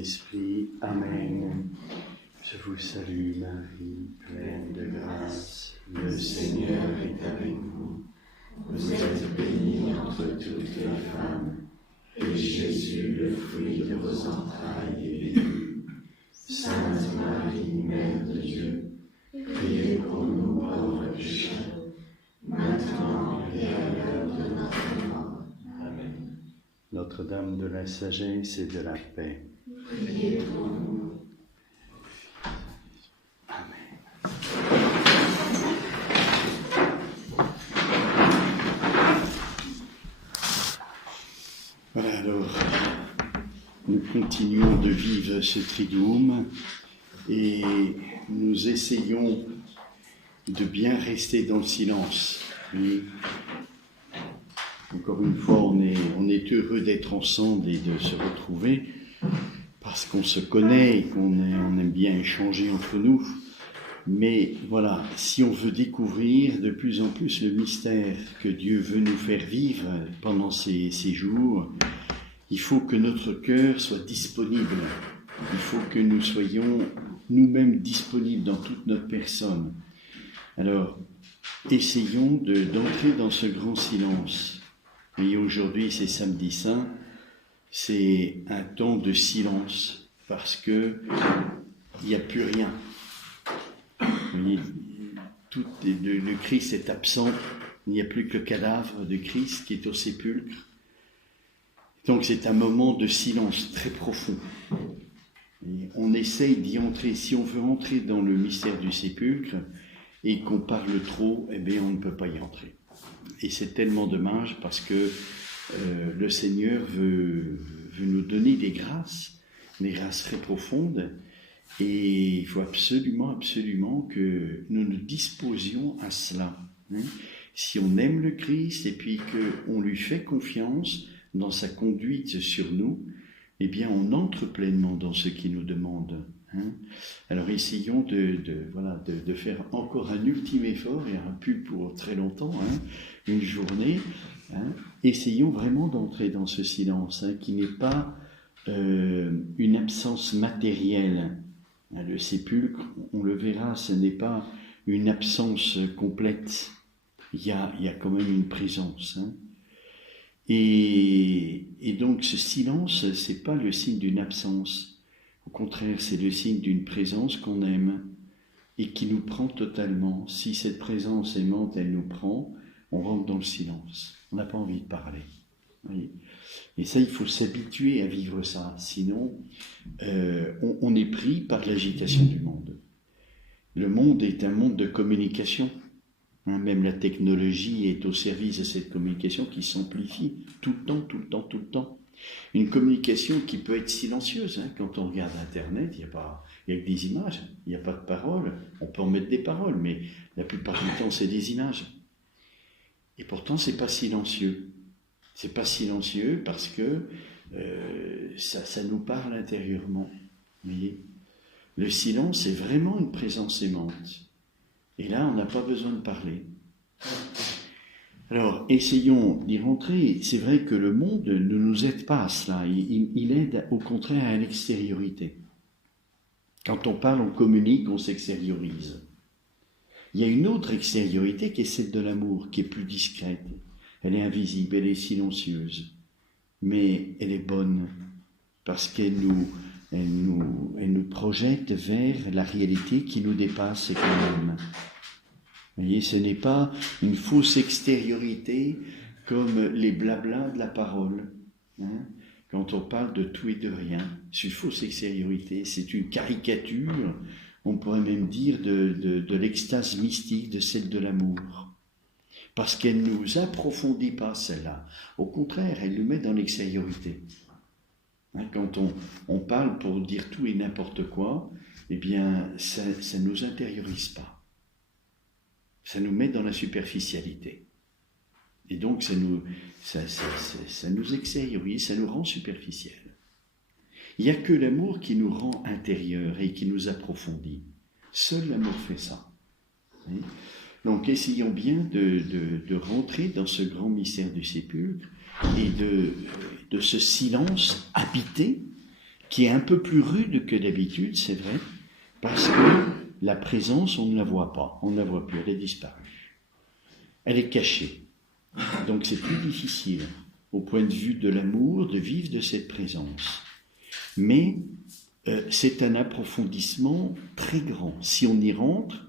Saint-Esprit. Amen. Je vous salue Marie, pleine de grâce. Le Seigneur est avec vous. Vous êtes bénie entre toutes les femmes, et Jésus, le fruit de vos entrailles, est béni. Sainte Marie, Mère de Dieu, priez pour nous pauvres pécheurs, maintenant et à l'heure de notre mort. Amen. Notre-Dame de la sagesse et de la paix. Priez pour nous. Amen. Voilà, alors, nous continuons de vivre ce Triduum et nous essayons de bien rester dans le silence. Oui. Encore une fois, on est heureux d'être ensemble et de se retrouver parce qu'on se connaît et qu'on aime bien échanger entre nous. Mais voilà, si on veut découvrir de plus en plus le mystère que Dieu veut nous faire vivre pendant ces jours, il faut que notre cœur soit disponible. Il faut que nous soyons nous-mêmes disponibles dans toute notre personne. Alors, essayons d'entrer dans ce grand silence. Et aujourd'hui, c'est Samedi Saint, c'est un temps de silence parce que il n'y a plus rien. Le Christ est absent, il n'y a plus que le cadavre de Christ qui est au sépulcre. Donc c'est un moment de silence très profond. Et on essaye d'y entrer. Si on veut entrer dans le mystère du sépulcre et qu'on parle trop, eh bien on ne peut pas y entrer. Et c'est tellement dommage parce que le Seigneur veut nous donner des grâces très profondes. Et il faut absolument que nous nous disposions à cela. Si on aime le Christ et puis qu'on lui fait confiance dans sa conduite sur nous, eh bien on entre pleinement dans ce qu'il nous demande. Alors essayons de faire encore un ultime effort, et un peu pour très longtemps, une journée. Essayons vraiment d'entrer dans ce silence, qui n'est pas une absence matérielle. Le sépulcre, on le verra, ce n'est pas une absence complète. Il y a quand même une présence. Et donc ce silence, c'est pas le signe d'une absence. Au contraire, c'est le signe d'une présence qu'on aime et qui nous prend totalement. Si cette présence aimante, elle nous prend, on rentre dans le silence. On n'a pas envie de parler. Oui. Et ça, il faut s'habituer à vivre ça. Sinon, on est pris par l'agitation du monde. Le monde est un monde de communication. Même la technologie est au service de cette communication qui s'amplifie tout le temps. Une communication qui peut être silencieuse. Quand on regarde Internet, il y a que des images, il n'y a pas de paroles. On peut en mettre des paroles, mais la plupart du temps, c'est des images. Et pourtant, c'est pas silencieux. C'est pas silencieux parce que ça nous parle intérieurement. Vous voyez ? Le silence est vraiment une présence aimante. Et là, on n'a pas besoin de parler. Alors, essayons d'y rentrer. C'est vrai que le monde ne nous aide pas à cela. Il aide au contraire à l'extériorité. Quand on parle, on communique, on s'extériorise. Il y a une autre extériorité qui est celle de l'amour, qui est plus discrète. Elle est invisible, elle est silencieuse. Mais elle est bonne parce qu'elle nous projette vers la réalité qui nous dépasse et qu'on aime. Vous voyez, ce n'est pas une fausse extériorité comme les blablas de la parole. Quand on parle de tout et de rien, c'est une fausse extériorité, c'est une caricature, on pourrait même dire de l'extase mystique, de celle de l'amour. Parce qu'elle ne nous approfondit pas celle-là. Au contraire, elle nous met dans l'extériorité. Quand on parle pour dire tout et n'importe quoi, eh bien, ça ne nous intériorise pas. Ça nous met dans la superficialité. Et donc, ça nous extériorise, ça nous rend superficiels. Il n'y a que l'amour qui nous rend intérieurs et qui nous approfondit. Seul l'amour fait ça. Donc, essayons bien de rentrer dans ce grand mystère du sépulcre et de ce silence habité qui est un peu plus rude que d'habitude, c'est vrai, parce que la présence, on ne la voit pas, on ne la voit plus, elle est disparue. Elle est cachée. Donc c'est plus difficile, au point de vue de l'amour, de vivre de cette présence. Mais c'est un approfondissement très grand. Si on y rentre,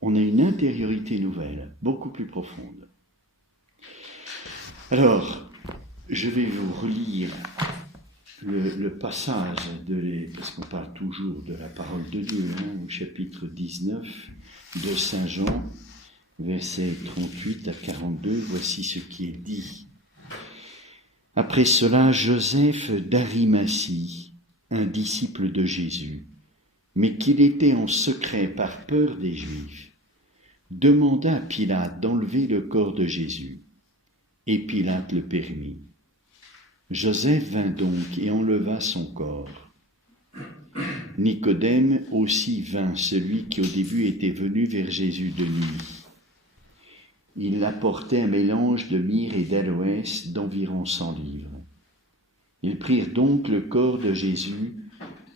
on a une intériorité nouvelle, beaucoup plus profonde. Alors, je vais vous relire le passage, parce qu'on parle toujours de la parole de Dieu, au chapitre 19 de Saint Jean, versets 38 à 42, voici ce qui est dit. Après cela, Joseph d'Arimathie, un disciple de Jésus, mais qu'il était en secret par peur des Juifs, demanda à Pilate d'enlever le corps de Jésus, et Pilate le permit. Joseph vint donc et enleva son corps. Nicodème aussi vint, celui qui au début était venu vers Jésus de nuit. Il apportait un mélange de myrrhe et d'aloès d'environ 100 livres. Ils prirent donc le corps de Jésus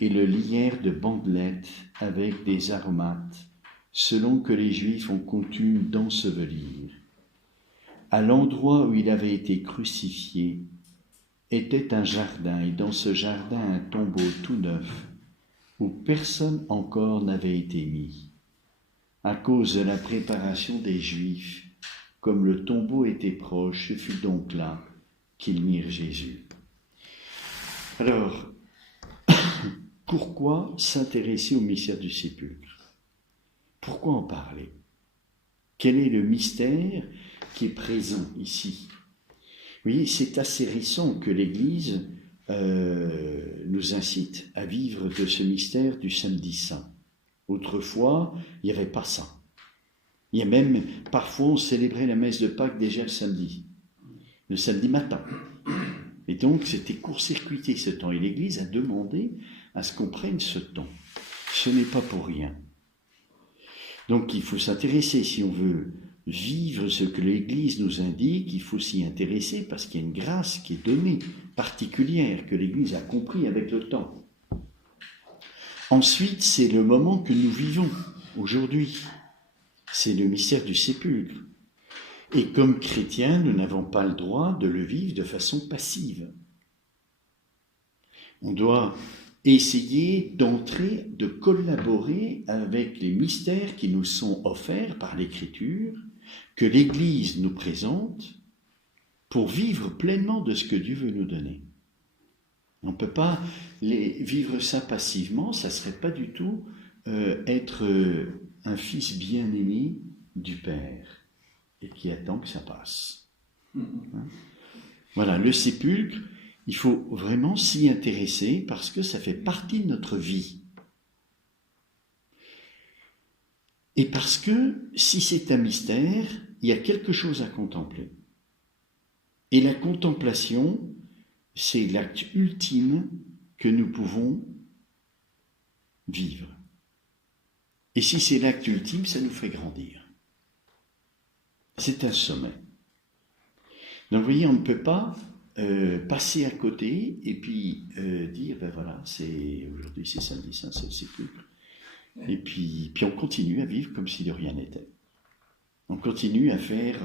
et le lièrent de bandelettes avec des aromates, selon que les Juifs ont coutume d'ensevelir. À l'endroit où il avait été crucifié était un jardin, et dans ce jardin un tombeau tout neuf, où personne encore n'avait été mis. À cause de la préparation des Juifs, comme le tombeau était proche, ce fut donc là qu'ils mirent Jésus. Alors, pourquoi s'intéresser au mystère du sépulcre? Pourquoi en parler? Quel est le mystère qui est présent ici? Oui, c'est assez récent que l'Église nous incite à vivre de ce mystère du samedi saint. Autrefois, il n'y avait pas ça. Il y a même, parfois, on célébrait la messe de Pâques déjà le samedi matin. Et donc, c'était court-circuité ce temps. Et l'Église a demandé à ce qu'on prenne ce temps. Ce n'est pas pour rien. Donc, il faut s'intéresser, si on veut vivre ce que l'Église nous indique, il faut s'y intéresser parce qu'il y a une grâce qui est donnée, particulière, que l'Église a compris avec le temps. Ensuite, c'est le moment que nous vivons aujourd'hui. C'est le mystère du sépulcre. Et comme chrétiens, nous n'avons pas le droit de le vivre de façon passive. On doit essayer d'entrer, de collaborer avec les mystères qui nous sont offerts par l'Écriture, que l'Église nous présente, pour vivre pleinement de ce que Dieu veut nous donner. On ne peut pas vivre ça passivement, ça ne serait pas du tout être un fils bien-aimé du Père et qui attend que ça passe. Voilà, le sépulcre, il faut vraiment s'y intéresser parce que ça fait partie de notre vie. Et parce que si c'est un mystère, il y a quelque chose à contempler. Et la contemplation, c'est l'acte ultime que nous pouvons vivre. Et si c'est l'acte ultime, ça nous fait grandir. C'est un sommet. Donc vous voyez, on ne peut pas passer à côté et puis dire, ben voilà, aujourd'hui c'est samedi saint, c'est le sépulcre. Et puis on continue à vivre comme si de rien n'était. On continue à faire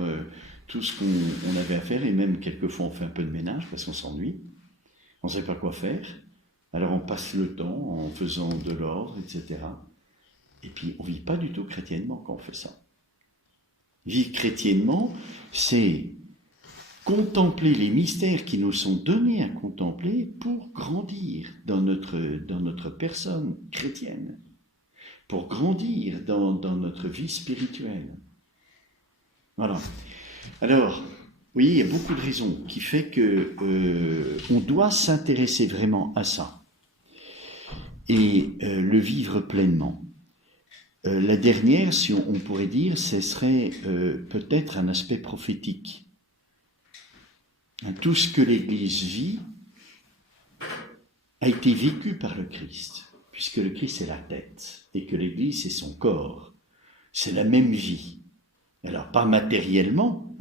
tout ce qu'on avait à faire, et même quelquefois on fait un peu de ménage parce qu'on s'ennuie, on ne sait pas quoi faire, alors on passe le temps en faisant de l'ordre, etc. Et puis on ne vit pas du tout chrétiennement quand on fait ça. Vivre chrétiennement, c'est contempler les mystères qui nous sont donnés à contempler pour grandir dans notre personne chrétienne, pour grandir dans notre vie spirituelle. Voilà. Alors, oui, il y a beaucoup de raisons qui fait que on doit s'intéresser vraiment à ça et le vivre pleinement. La dernière, si on pourrait dire, ce serait peut-être un aspect prophétique. Tout ce que l'Église vit a été vécu par le Christ, puisque le Christ est la tête et que l'Église c'est son corps. C'est la même vie. Alors, pas matériellement,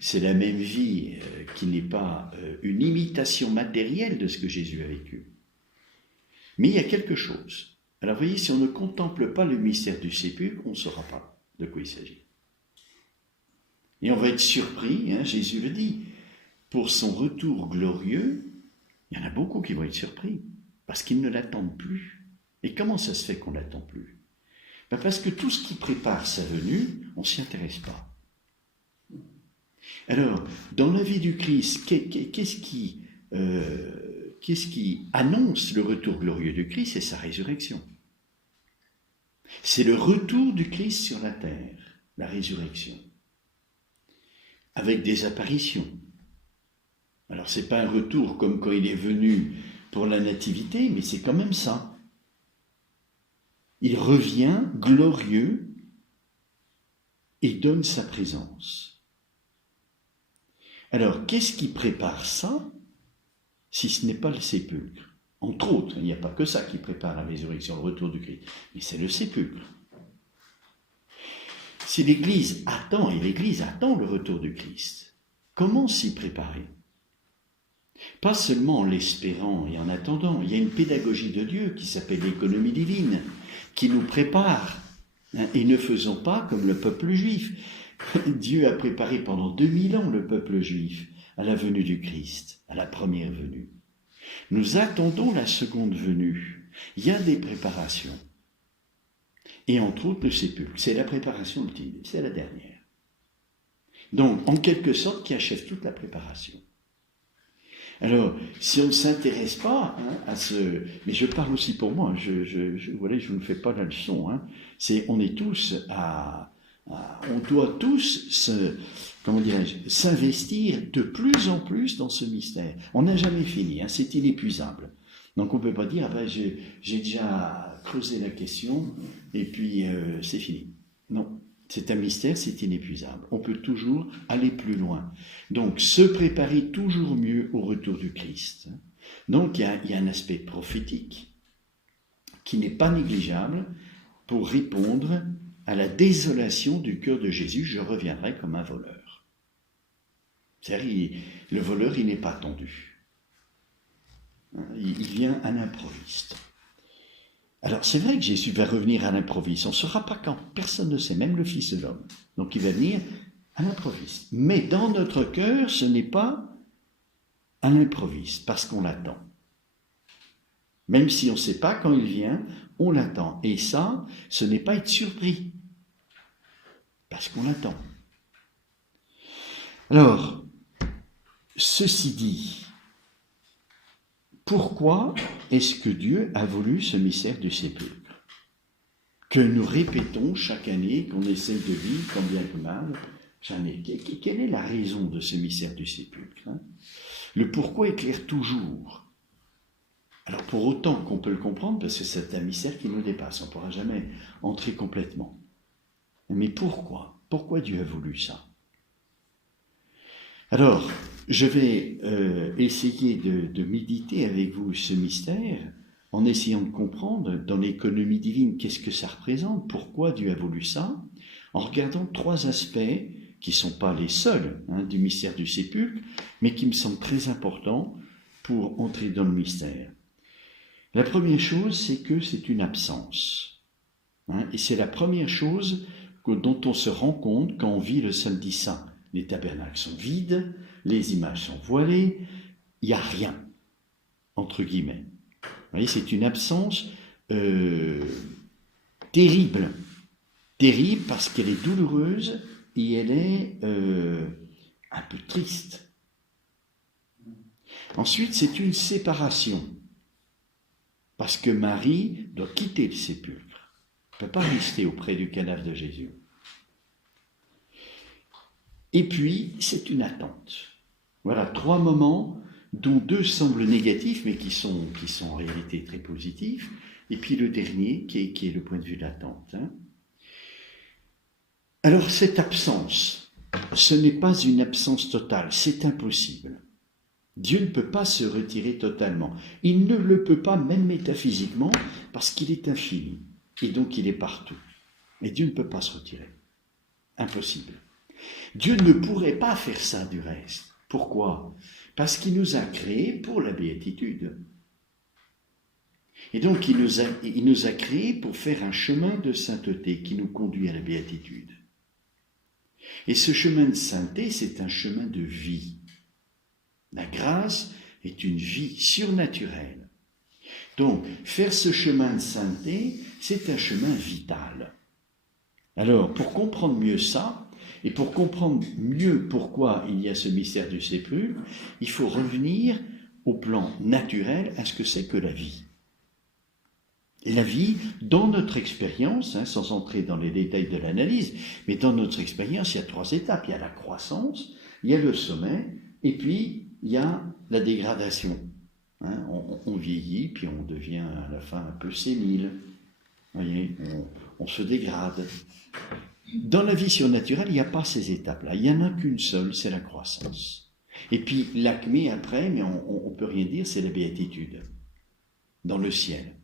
c'est la même vie qui n'est pas une imitation matérielle de ce que Jésus a vécu. Mais il y a quelque chose. Alors vous voyez, si on ne contemple pas le mystère du sépulcre, on ne saura pas de quoi il s'agit. Et on va être surpris, Jésus le dit, pour son retour glorieux, il y en a beaucoup qui vont être surpris, parce qu'ils ne l'attendent plus. Et comment ça se fait qu'on ne l'attend plus? Parce que tout ce qui prépare sa venue, on ne s'y intéresse pas. Alors, dans la vie du Christ, qu'est-ce qui annonce le retour glorieux du Christ? C'est sa résurrection. C'est le retour du Christ sur la terre, la résurrection, avec des apparitions. Alors, ce n'est pas un retour comme quand il est venu pour la nativité, mais c'est quand même ça. Il revient glorieux et donne sa présence. Alors, qu'est-ce qui prépare ça, si ce n'est pas le sépulcre? Entre autres, il n'y a pas que ça qui prépare la résurrection, le retour du Christ, mais c'est le sépulcre. Si l'Église attend, et l'Église attend le retour du Christ, comment s'y préparer? Pas seulement en l'espérant et en attendant, il y a une pédagogie de Dieu qui s'appelle l'économie divine, qui nous prépare, et ne faisons pas comme le peuple juif. Dieu a préparé pendant 2000 ans le peuple juif à la venue du Christ, à la première venue. Nous attendons la seconde venue. Il y a des préparations. Et entre autres le sépulcre, c'est la préparation ultime, c'est la dernière. Donc, en quelque sorte, qui achève toute la préparation. Alors, si on ne s'intéresse pas à ce... Mais je parle aussi pour moi, voilà, je ne fais pas la leçon. On est tous on doit tous s'investir de plus en plus dans ce mystère. On n'a jamais fini, c'est inépuisable. Donc on ne peut pas dire, j'ai déjà creusé la question et puis c'est fini. Non, c'est un mystère, c'est inépuisable. On peut toujours aller plus loin. Donc se préparer toujours mieux au retour du Christ. Donc il y a un aspect prophétique qui n'est pas négligeable pour répondre à la désolation du cœur de Jésus. Je reviendrai comme un voleur. C'est-à-dire, le voleur, il n'est pas attendu. Il vient à l'improviste. Alors, c'est vrai que Jésus va revenir à l'improviste. On ne saura pas quand. Personne ne sait, même le Fils de l'homme. Donc, il va venir à l'improviste. Mais dans notre cœur, ce n'est pas à l'improviste, parce qu'on l'attend. Même si on ne sait pas quand il vient, on l'attend. Et ça, ce n'est pas être surpris, parce qu'on l'attend. Alors, ceci dit, pourquoi est-ce que Dieu a voulu ce mystère du sépulcre, que nous répétons chaque année, qu'on essaie de vivre, tant bien que mal, quelle est la raison de ce mystère du sépulcre? Le pourquoi éclaire toujours. Alors pour autant qu'on peut le comprendre, parce que c'est un mystère qui nous dépasse, on ne pourra jamais entrer complètement. Mais pourquoi? Pourquoi Dieu a voulu ça? Alors, je vais essayer de méditer avec vous ce mystère, en essayant de comprendre dans l'économie divine qu'est-ce que ça représente, pourquoi Dieu a voulu ça, en regardant 3 aspects qui ne sont pas les seuls du mystère du sépulcre, mais qui me semblent très importants pour entrer dans le mystère. La première chose, c'est que c'est une absence. Et c'est la première chose dont on se rend compte quand on vit le samedi saint. Les tabernacles sont vides, les images sont voilées, il n'y a rien, entre guillemets. Vous voyez, c'est une absence terrible. Terrible parce qu'elle est douloureuse et elle est un peu triste. Ensuite, c'est une séparation. Parce que Marie doit quitter le sépulcre. Elle ne peut pas rester auprès du cadavre de Jésus. Et puis, c'est une attente. Voilà 3 moments dont 2 semblent négatifs, mais qui sont en réalité très positifs. Et puis le dernier, qui est le point de vue de l'attente. Alors, cette absence, ce n'est pas une absence totale, c'est impossible. Dieu ne peut pas se retirer totalement. Il ne le peut pas, même métaphysiquement, parce qu'il est infini. Et donc, il est partout. Mais Dieu ne peut pas se retirer. Impossible. Dieu ne pourrait pas faire ça du reste. Pourquoi? Parce qu'il nous a créés pour la béatitude. Et donc, il nous a créés pour faire un chemin de sainteté qui nous conduit à la béatitude. Et ce chemin de sainteté, c'est un chemin de vie. La grâce est une vie surnaturelle. Donc, faire ce chemin de sainteté, c'est un chemin vital. Alors, pour comprendre mieux ça, et pour comprendre mieux pourquoi il y a ce mystère du sépulcre, il faut revenir au plan naturel à ce que c'est que la vie. Et la vie, dans notre expérience, sans entrer dans les détails de l'analyse, mais dans notre expérience, il y a 3 étapes. Il y a la croissance, il y a le sommet, et puis il y a la dégradation. On vieillit, puis on devient à la fin un peu sénile. Vous voyez, on se dégrade. Dans la vie surnaturelle, il n'y a pas ces étapes-là. Il n'y en a qu'une seule, c'est la croissance. Et puis l'acmé après, mais on ne peut rien dire, c'est la béatitude, dans le ciel.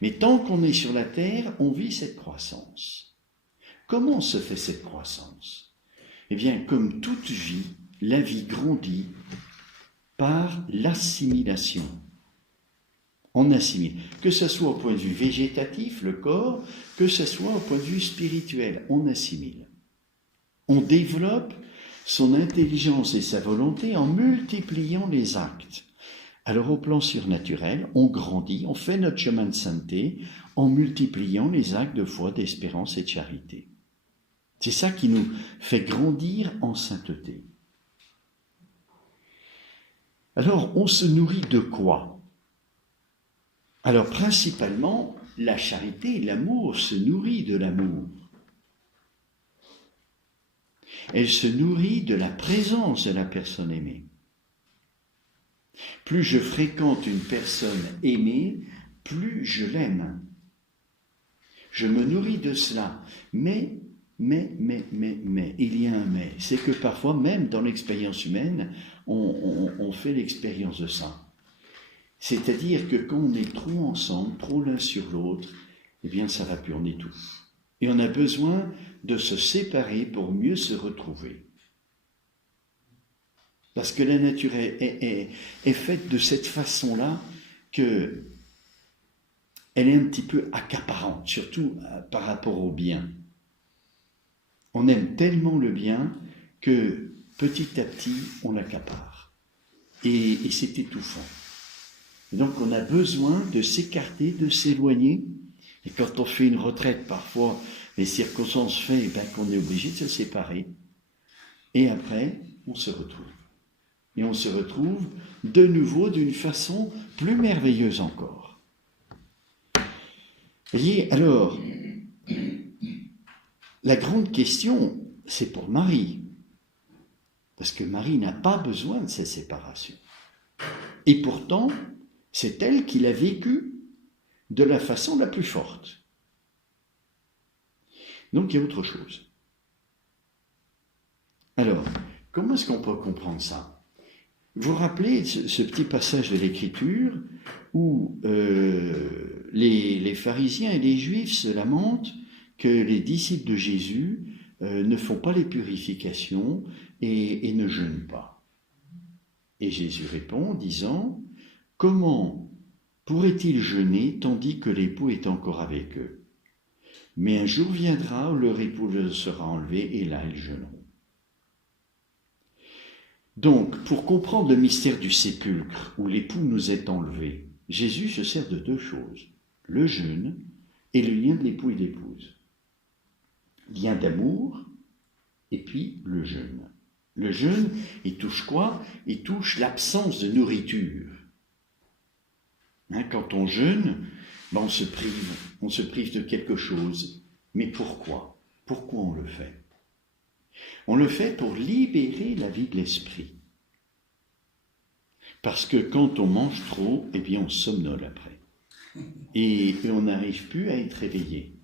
Mais tant qu'on est sur la terre, on vit cette croissance. Comment se fait cette croissance? Eh bien, comme toute vie, la vie grandit par l'assimilation. On assimile, que ce soit au point de vue végétatif, le corps, que ce soit au point de vue spirituel, on assimile. On développe son intelligence et sa volonté en multipliant les actes. Alors au plan surnaturel, on grandit, on fait notre chemin de sainteté en multipliant les actes de foi, d'espérance et de charité. C'est ça qui nous fait grandir en sainteté. Alors on se nourrit de quoi? Alors principalement, la charité, l'amour se nourrit de l'amour. Elle se nourrit de la présence de la personne aimée. Plus je fréquente une personne aimée, plus je l'aime. Je me nourris de cela. Mais, il y a un mais. C'est que parfois, même dans l'expérience humaine, on fait l'expérience de ça. C'est-à-dire que quand on est trop ensemble, trop l'un sur l'autre, eh bien ça va plus, on étouffe. Et on a besoin de se séparer pour mieux se retrouver. Parce que la nature est faite de cette façon-là que elle est un petit peu accaparante, surtout par rapport au bien. On aime tellement le bien que petit à petit, on l'accapare. Et c'est étouffant. Et donc on a besoin de s'écarter, de s'éloigner. Et quand on fait une retraite, parfois, les circonstances font qu'on est obligé de se séparer. Et après, on se retrouve. Et on se retrouve de nouveau d'une façon plus merveilleuse encore. Vous voyez, alors, la grande question, c'est pour Marie. Parce que Marie n'a pas besoin de cette séparation. Et pourtant, c'est elle qui l'a vécu de la façon la plus forte. Donc il y a autre chose. Alors, comment est-ce qu'on peut comprendre ça? Vous vous rappelez ce petit passage de l'Écriture où les pharisiens et les Juifs se lamentent que les disciples de Jésus ne font pas les purifications et ne jeûnent pas. Et Jésus répond en disant « Comment pourraient-ils jeûner tandis que l'époux est encore avec eux? Mais un jour viendra où leur époux sera enlevé et là ils jeûneront. » Donc, pour comprendre le mystère du sépulcre où l'époux nous est enlevé, Jésus se sert de 2 choses, le jeûne et le lien de l'époux et l'épouse. Lien d'amour et puis le jeûne. Le jeûne, il touche quoi? Il touche l'absence de nourriture. Quand on jeûne, on se prive de quelque chose. Mais pourquoi? Pourquoi on le fait? On le fait pour libérer la vie de l'esprit. Parce que quand on mange trop, eh bien on somnole après. Et on n'arrive plus à être réveillé.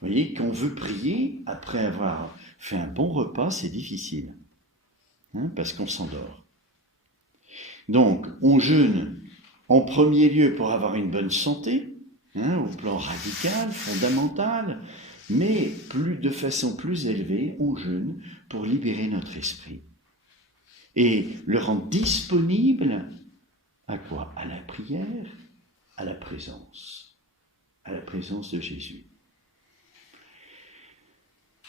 Vous voyez, quand on veut prier, après avoir fait un bon repas, c'est difficile. Parce qu'on s'endort. Donc, on jeûne en premier lieu pour avoir une bonne santé, au plan radical, fondamental, mais de façon plus élevée, on jeûne pour libérer notre esprit. Et le rendre disponible à quoi? À la prière, à la présence de Jésus.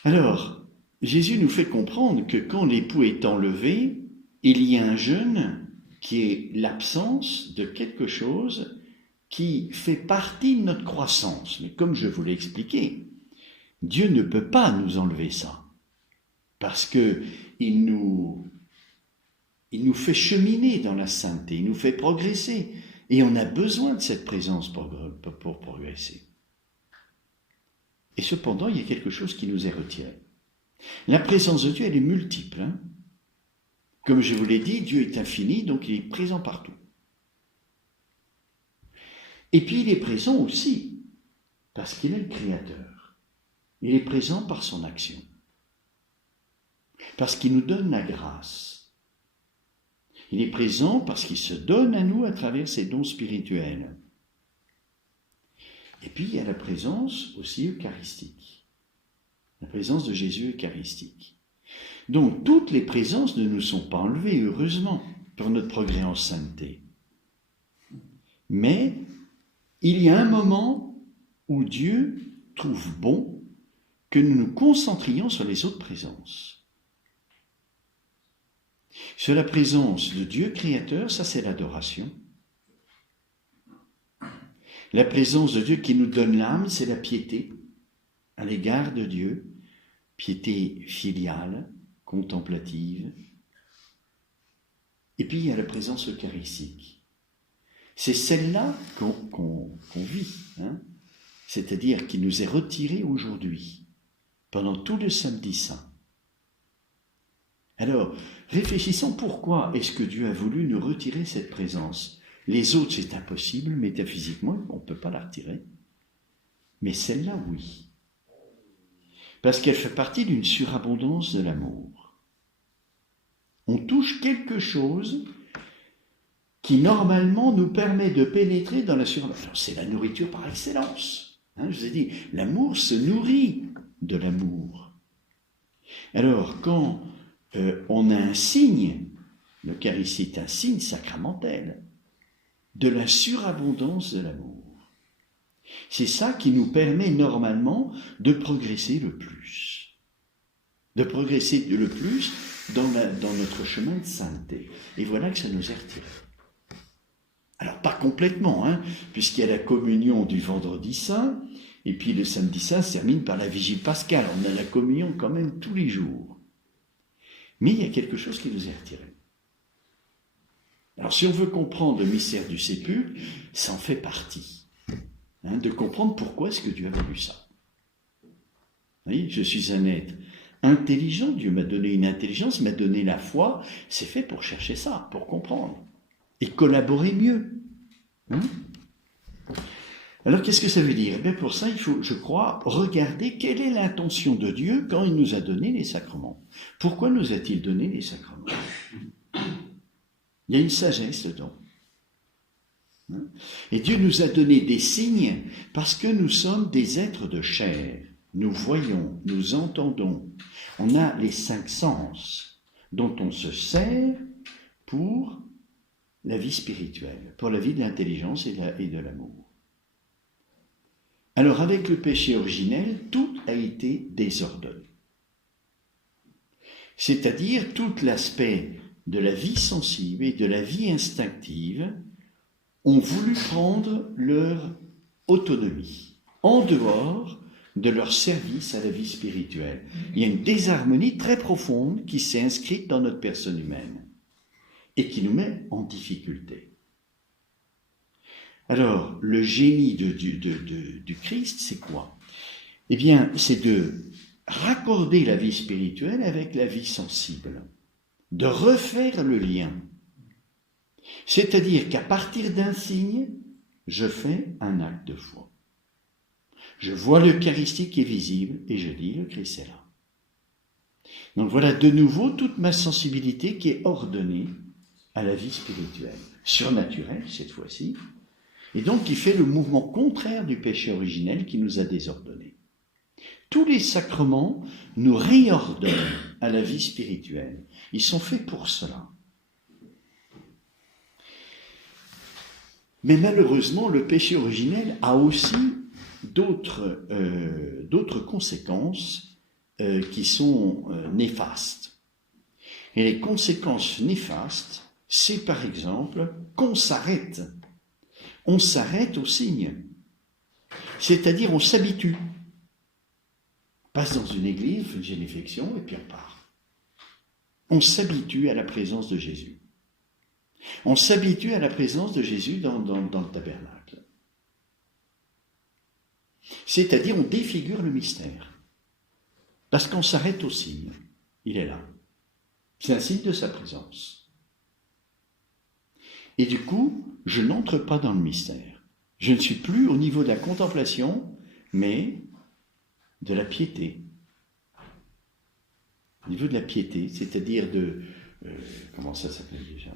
Alors, Jésus nous fait comprendre que quand l'époux est enlevé, il y a un jeûne qui est l'absence de quelque chose qui fait partie de notre croissance. Mais comme je vous l'ai expliqué, Dieu ne peut pas nous enlever ça, parce qu'il nous fait cheminer dans la sainteté, il nous fait progresser, et on a besoin de cette présence pour progresser. Et cependant, il y a quelque chose qui nous est retiré. La présence de Dieu, elle est multiple. Comme je vous l'ai dit, Dieu est infini, donc il est présent partout. Et puis il est présent aussi parce qu'il est le Créateur. Il est présent par son action. Parce qu'il nous donne la grâce. Il est présent parce qu'il se donne à nous à travers ses dons spirituels. Et puis il y a la présence aussi eucharistique. La présence de Jésus eucharistique. Donc toutes les présences ne nous sont pas enlevées, heureusement, pour notre progrès en sainteté. Mais il y a un moment où Dieu trouve bon que nous nous concentrions sur les autres présences. Sur la présence de Dieu créateur, ça c'est l'adoration. La présence de Dieu qui nous donne l'âme, c'est la piété à l'égard de Dieu, piété filiale, contemplative. Et puis il y a la présence eucharistique. C'est celle-là qu'on vit, c'est-à-dire qui nous est retirée aujourd'hui, pendant tout le samedi saint. Alors, réfléchissons pourquoi est-ce que Dieu a voulu nous retirer cette présence. Les autres, c'est impossible, métaphysiquement, on ne peut pas la retirer. Mais celle-là, oui. Parce qu'elle fait partie d'une surabondance de l'amour. On touche quelque chose qui, normalement, nous permet de pénétrer dans la surabondance. Alors, c'est la nourriture par excellence. Je vous ai dit, l'amour se nourrit de l'amour. Alors, quand on a un signe, l'Eucharistie est un signe sacramentel, de la surabondance de l'amour. C'est ça qui nous permet normalement de progresser le plus. De progresser le plus dans notre chemin de sainteté. Et voilà que ça nous est retiré. Alors pas complètement, puisqu'il y a la communion du vendredi saint, et puis le samedi saint se termine par la vigile pascale. On a la communion quand même tous les jours. Mais il y a quelque chose qui nous est retiré. Alors si on veut comprendre le mystère du sépulcre, ça en fait partie. De comprendre pourquoi est-ce que Dieu a voulu ça. Vous voyez, je suis un être intelligent, Dieu m'a donné une intelligence, m'a donné la foi, c'est fait pour chercher ça, pour comprendre. Et collaborer mieux. Alors qu'est-ce que ça veut dire ? Pour ça, il faut, je crois, regarder quelle est l'intention de Dieu quand il nous a donné les sacrements. Pourquoi nous a-t-il donné les sacrements ? Il y a une sagesse dedans. Et Dieu nous a donné des signes parce que nous sommes des êtres de chair. Nous voyons, nous entendons. On a les 5 sens dont on se sert pour la vie spirituelle, pour la vie de l'intelligence et de l'amour. Alors avec le péché originel, tout a été désordonné. C'est-à-dire tout l'aspect de la vie sensible et de la vie instinctive ont voulu prendre leur autonomie en dehors de leur service à la vie spirituelle. Il y a une désharmonie très profonde qui s'est inscrite dans notre personne humaine et qui nous met en difficulté. Alors, le génie du Christ, c'est quoi ? Eh bien, c'est de raccorder la vie spirituelle avec la vie sensible, de refaire le lien. C'est-à-dire qu'à partir d'un signe, je fais un acte de foi. Je vois l'Eucharistie qui est visible et je dis le Christ est là. Donc voilà de nouveau toute ma sensibilité qui est ordonnée à la vie spirituelle, surnaturelle cette fois-ci, et donc qui fait le mouvement contraire du péché originel qui nous a désordonnés. Tous les sacrements nous réordonnent à la vie spirituelle. Ils sont faits pour cela. Mais malheureusement, le péché originel a aussi d'autres conséquences qui sont néfastes. Et les conséquences néfastes, c'est par exemple qu'on s'arrête. On s'arrête au signe. C'est-à-dire on s'habitue. On passe dans une église, fait une généflexion et puis on part. On s'habitue à la présence de Jésus. On s'habitue à la présence de Jésus dans le tabernacle. C'est-à-dire on défigure le mystère. Parce qu'on s'arrête au signe. Il est là. C'est un signe de sa présence. Et du coup, je n'entre pas dans le mystère. Je ne suis plus au niveau de la contemplation, mais de la piété. Au niveau de la piété, c'est-à-dire comment ça s'appelle déjà ?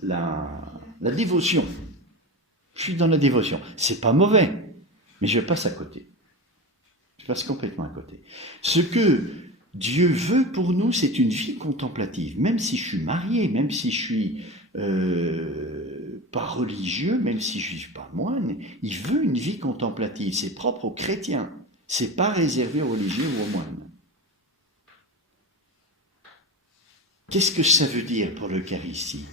La dévotion. Je suis dans la dévotion. C'est pas mauvais, mais je passe à côté. Je passe complètement à côté. Ce que Dieu veut pour nous, c'est une vie contemplative. Même si je suis marié, même si je suis pas religieux, même si je suis pas moine, il veut une vie contemplative. C'est propre aux chrétiens. C'est pas réservé aux religieux ou aux moines. Qu'est-ce que ça veut dire pour l'Eucharistie ?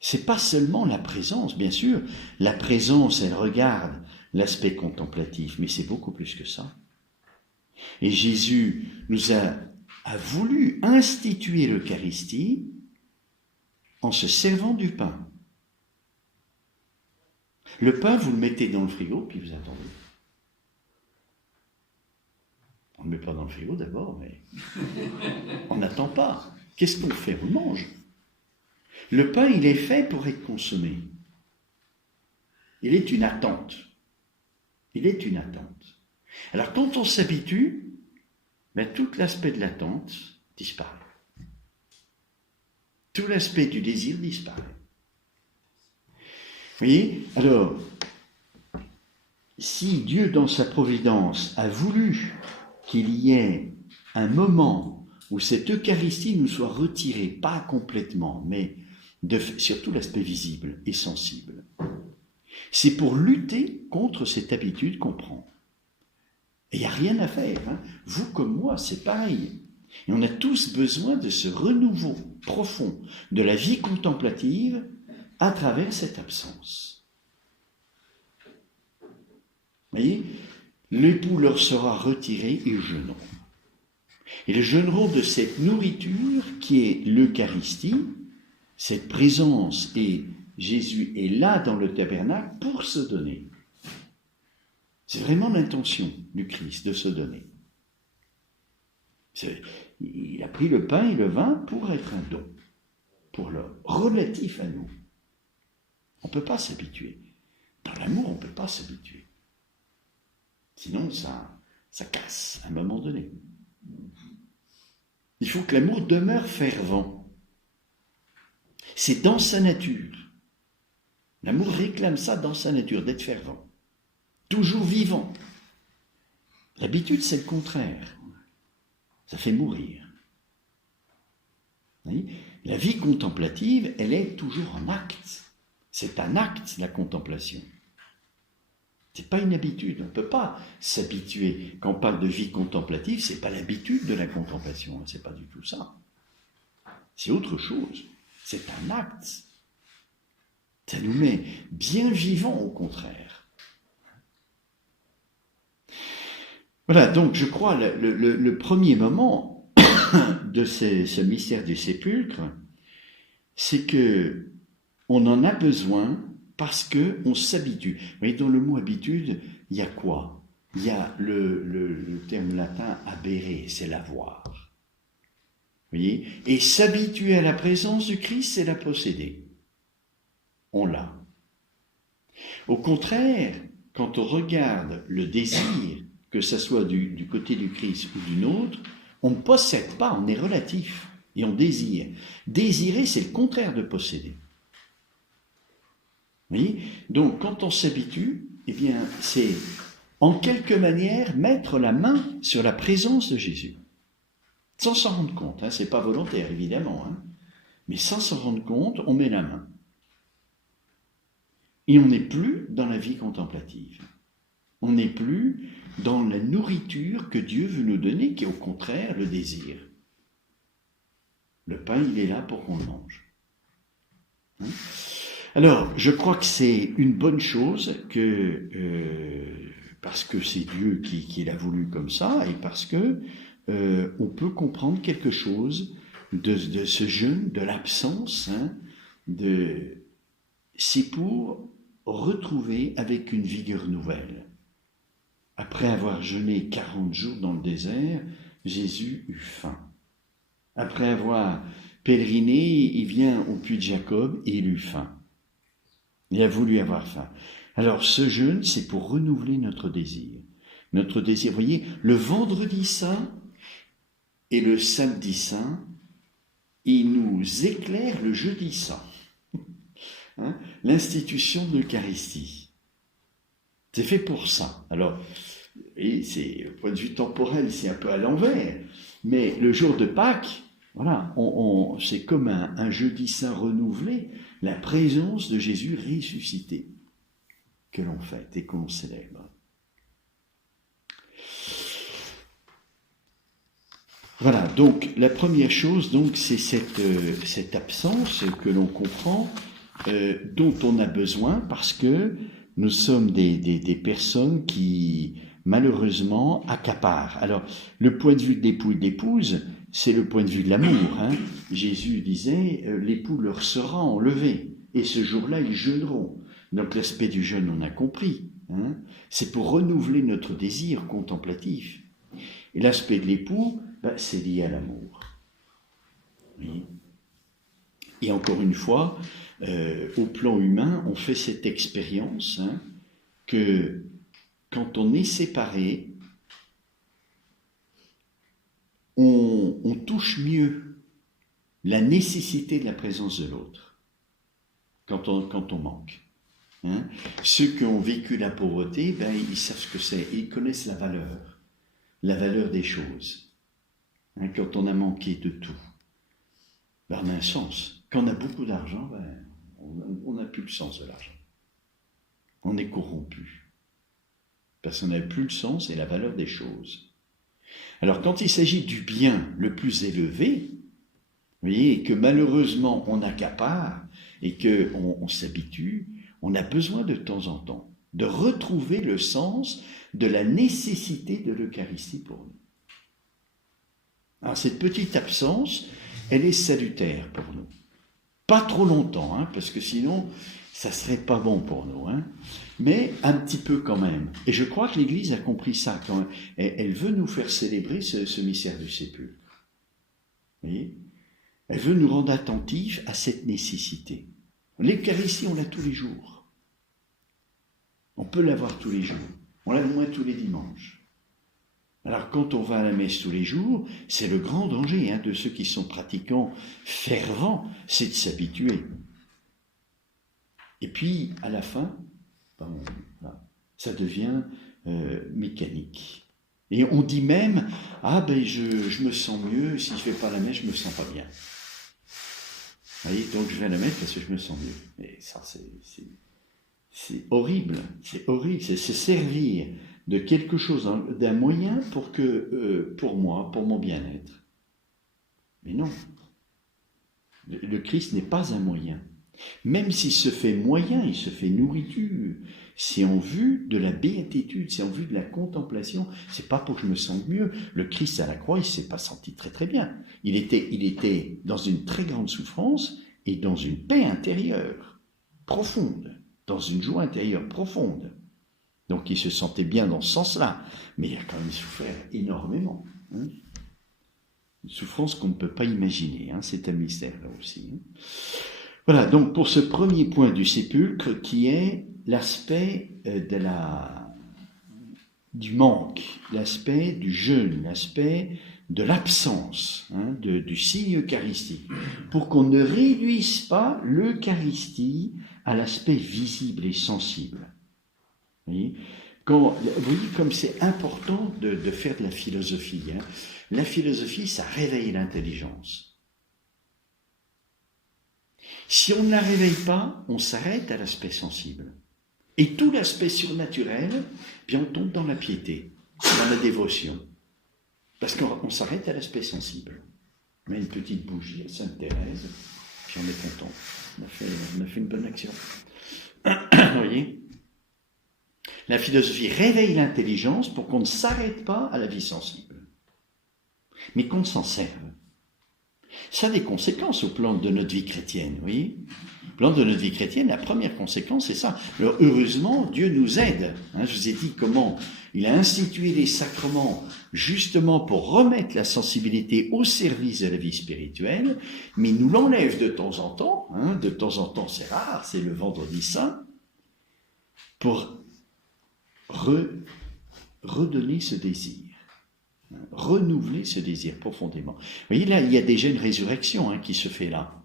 C'est pas seulement la présence, bien sûr. La présence, elle regarde l'aspect contemplatif, mais c'est beaucoup plus que ça. Et Jésus nous a voulu instituer l'Eucharistie en se servant du pain. Le pain, vous le mettez dans le frigo, puis vous attendez. On ne le met pas dans le frigo d'abord, mais on n'attend pas. Qu'est-ce qu'on fait ? On le mange. Le pain, il est fait pour être consommé. Il est une attente. Il est une attente. Alors, quand on s'habitue, tout l'aspect de l'attente disparaît. Tout l'aspect du désir disparaît. Vous voyez ? Alors, si Dieu, dans sa providence, a voulu qu'il y ait un moment où cette Eucharistie nous soit retirée, pas complètement, mais surtout l'aspect visible et sensible, c'est pour lutter contre cette habitude qu'on prend. Et il n'y a rien à faire. Vous comme moi, c'est pareil. Et on a tous besoin de ce renouveau profond de la vie contemplative à travers cette absence. Vous voyez ? L'époux leur sera retiré, ils jeûneront. Ils jeûneront de cette nourriture qui est l'Eucharistie, cette présence, et Jésus est là dans le tabernacle pour se donner. C'est vraiment l'intention du Christ de se donner. Il a pris le pain et le vin pour être un don, pour le relatif à nous. On ne peut pas s'habituer. Dans l'amour, on ne peut pas s'habituer. Sinon, ça casse à un moment donné. Il faut que l'amour demeure fervent. C'est dans sa nature. L'amour réclame ça dans sa nature, d'être fervent. Toujours vivant. L'habitude, c'est le contraire. Ça fait mourir. La vie contemplative, elle est toujours en acte. C'est un acte, la contemplation. C'est pas une habitude. On ne peut pas s'habituer. Quand on parle de vie contemplative, c'est pas l'habitude de la contemplation. C'est pas du tout ça. C'est autre chose. C'est un acte. Ça nous met bien vivants, au contraire. Voilà, donc je crois le premier moment de ce mystère du sépulcre, c'est que on en a besoin parce qu'on s'habitue. Vous voyez, dans le mot habitude, il y a quoi ? Il y a le terme latin habere, c'est l'avoir. Vous voyez ? Et s'habituer à la présence du Christ, c'est la posséder. On l'a. Au contraire, quand on regarde le désir, que ce soit du côté du Christ ou d'une autre, on ne possède pas, on est relatif et on désire. Désirer, c'est le contraire de posséder. Vous voyez ? Donc, quand on s'habitue, eh bien, c'est en quelque manière mettre la main sur la présence de Jésus. Sans s'en rendre compte, c'est pas volontaire évidemment, mais sans s'en rendre compte, on met la main. Et on n'est plus dans la vie contemplative. On n'est plus dans la nourriture que Dieu veut nous donner, qui est au contraire le désir. Le pain, il est là pour qu'on le mange. Hein? Alors, je crois que c'est une bonne chose parce que c'est Dieu qui l'a voulu comme ça, et parce que on peut comprendre quelque chose de ce jeûne, de l'absence, hein, c'est pour retrouver avec une vigueur nouvelle. Après avoir jeûné 40 jours dans le désert, Jésus eut faim. Après avoir pèleriné, il vient au puits de Jacob et il eut faim. Il a voulu avoir faim. Alors ce jeûne, c'est pour renouveler notre désir. Notre désir, vous voyez, le vendredi saint et le samedi saint, il nous éclaire le jeudi saint. Hein? L'institution de l'Eucharistie. C'est fait pour ça. Alors, et c'est, au point de vue temporel, c'est un peu à l'envers. Mais le jour de Pâques, voilà, c'est comme un jeudi saint renouvelé, la présence de Jésus ressuscité que l'on fête et qu'on célèbre. Voilà, donc la première chose, donc, c'est cette absence que l'on comprend, dont on a besoin parce que nous sommes des personnes qui, malheureusement, accaparent. Alors, le point de vue de l'époux et de l'épouse, c'est le point de vue de l'amour. Hein. Jésus disait, l'époux leur sera enlevé, et ce jour-là, ils jeûneront. Donc, l'aspect du jeûne, on a compris. Hein. C'est pour renouveler notre désir contemplatif. Et l'aspect de l'époux, c'est lié à l'amour. Oui. Et encore une fois, au plan humain, on fait cette expérience que quand on est séparé, on touche mieux la nécessité de la présence de l'autre quand on manque. Hein. Ceux qui ont vécu la pauvreté, ils savent ce que c'est, ils connaissent la valeur des choses. Hein, quand on a manqué de tout, on a un sens. Quand on a beaucoup d'argent, on n'a plus le sens de l'argent. On est corrompu. Parce qu'on n'a plus le sens et la valeur des choses. Alors quand il s'agit du bien le plus élevé, vous voyez, et que malheureusement on accapare et qu'on s'habitue, on a besoin de temps en temps de retrouver le sens de la nécessité de l'Eucharistie pour nous. Alors cette petite absence, elle est salutaire pour nous. Pas trop longtemps, hein, parce que sinon, ça serait pas bon pour nous. Hein. Mais un petit peu quand même. Et je crois que l'Église a compris ça quand même. Elle veut nous faire célébrer ce mystère du sépulcre. Vous voyez ? Elle veut nous rendre attentifs à cette nécessité. L'Eucharistie, on l'a tous les jours. On peut l'avoir tous les jours. On l'a au moins tous les dimanches. Alors quand on va à la messe tous les jours, c'est le grand danger de ceux qui sont pratiquants fervents, c'est de s'habituer. Et puis à la fin, ça devient mécanique. Et on dit même, je me sens mieux, si je ne fais pas la messe, je ne me sens pas bien. Vous voyez, donc je vais à la messe parce que je me sens mieux. Et ça, c'est horrible, c'est se servir de quelque chose, d'un moyen pour moi, pour mon bien-être. Mais non, le Christ n'est pas un moyen. Même s'il se fait moyen, il se fait nourriture, c'est en vue de la béatitude, c'est en vue de la contemplation, c'est pas pour que je me sente mieux. Le Christ à la croix, il s'est pas senti très très bien. Il était dans une très grande souffrance et dans une paix intérieure profonde, dans une joie intérieure profonde. Donc il se sentait bien dans ce sens-là, mais il a quand même souffert énormément. Hein. Une souffrance qu'on ne peut pas imaginer, c'est un mystère là aussi. Voilà, donc pour ce premier point du sépulcre qui est l'aspect du manque, l'aspect du jeûne, l'aspect de l'absence du signe eucharistique, pour qu'on ne réduise pas l'Eucharistie à l'aspect visible et sensible. Vous voyez, comme c'est important de faire de la philosophie. La philosophie, ça réveille l'intelligence. Si on ne la réveille pas, on s'arrête à l'aspect sensible. Et tout l'aspect surnaturel, puis on tombe dans la piété, dans la dévotion. Parce qu'on s'arrête à l'aspect sensible. On met une petite bougie à Sainte-Thérèse, puis on est content. On a fait une bonne action. Vous voyez ? La philosophie réveille l'intelligence pour qu'on ne s'arrête pas à la vie sensible, mais qu'on s'en serve. Ça a des conséquences au plan de notre vie chrétienne, vous voyez ? Au plan de notre vie chrétienne, la première conséquence, c'est ça. Alors, heureusement, Dieu nous aide. Je vous ai dit comment il a institué les sacrements justement pour remettre la sensibilité au service de la vie spirituelle, mais il nous l'enlève de temps en temps. De temps en temps, c'est rare, c'est le vendredi saint, pour redonner ce désir. Renouveler ce désir profondément. Vous voyez, là, il y a déjà une résurrection qui se fait là.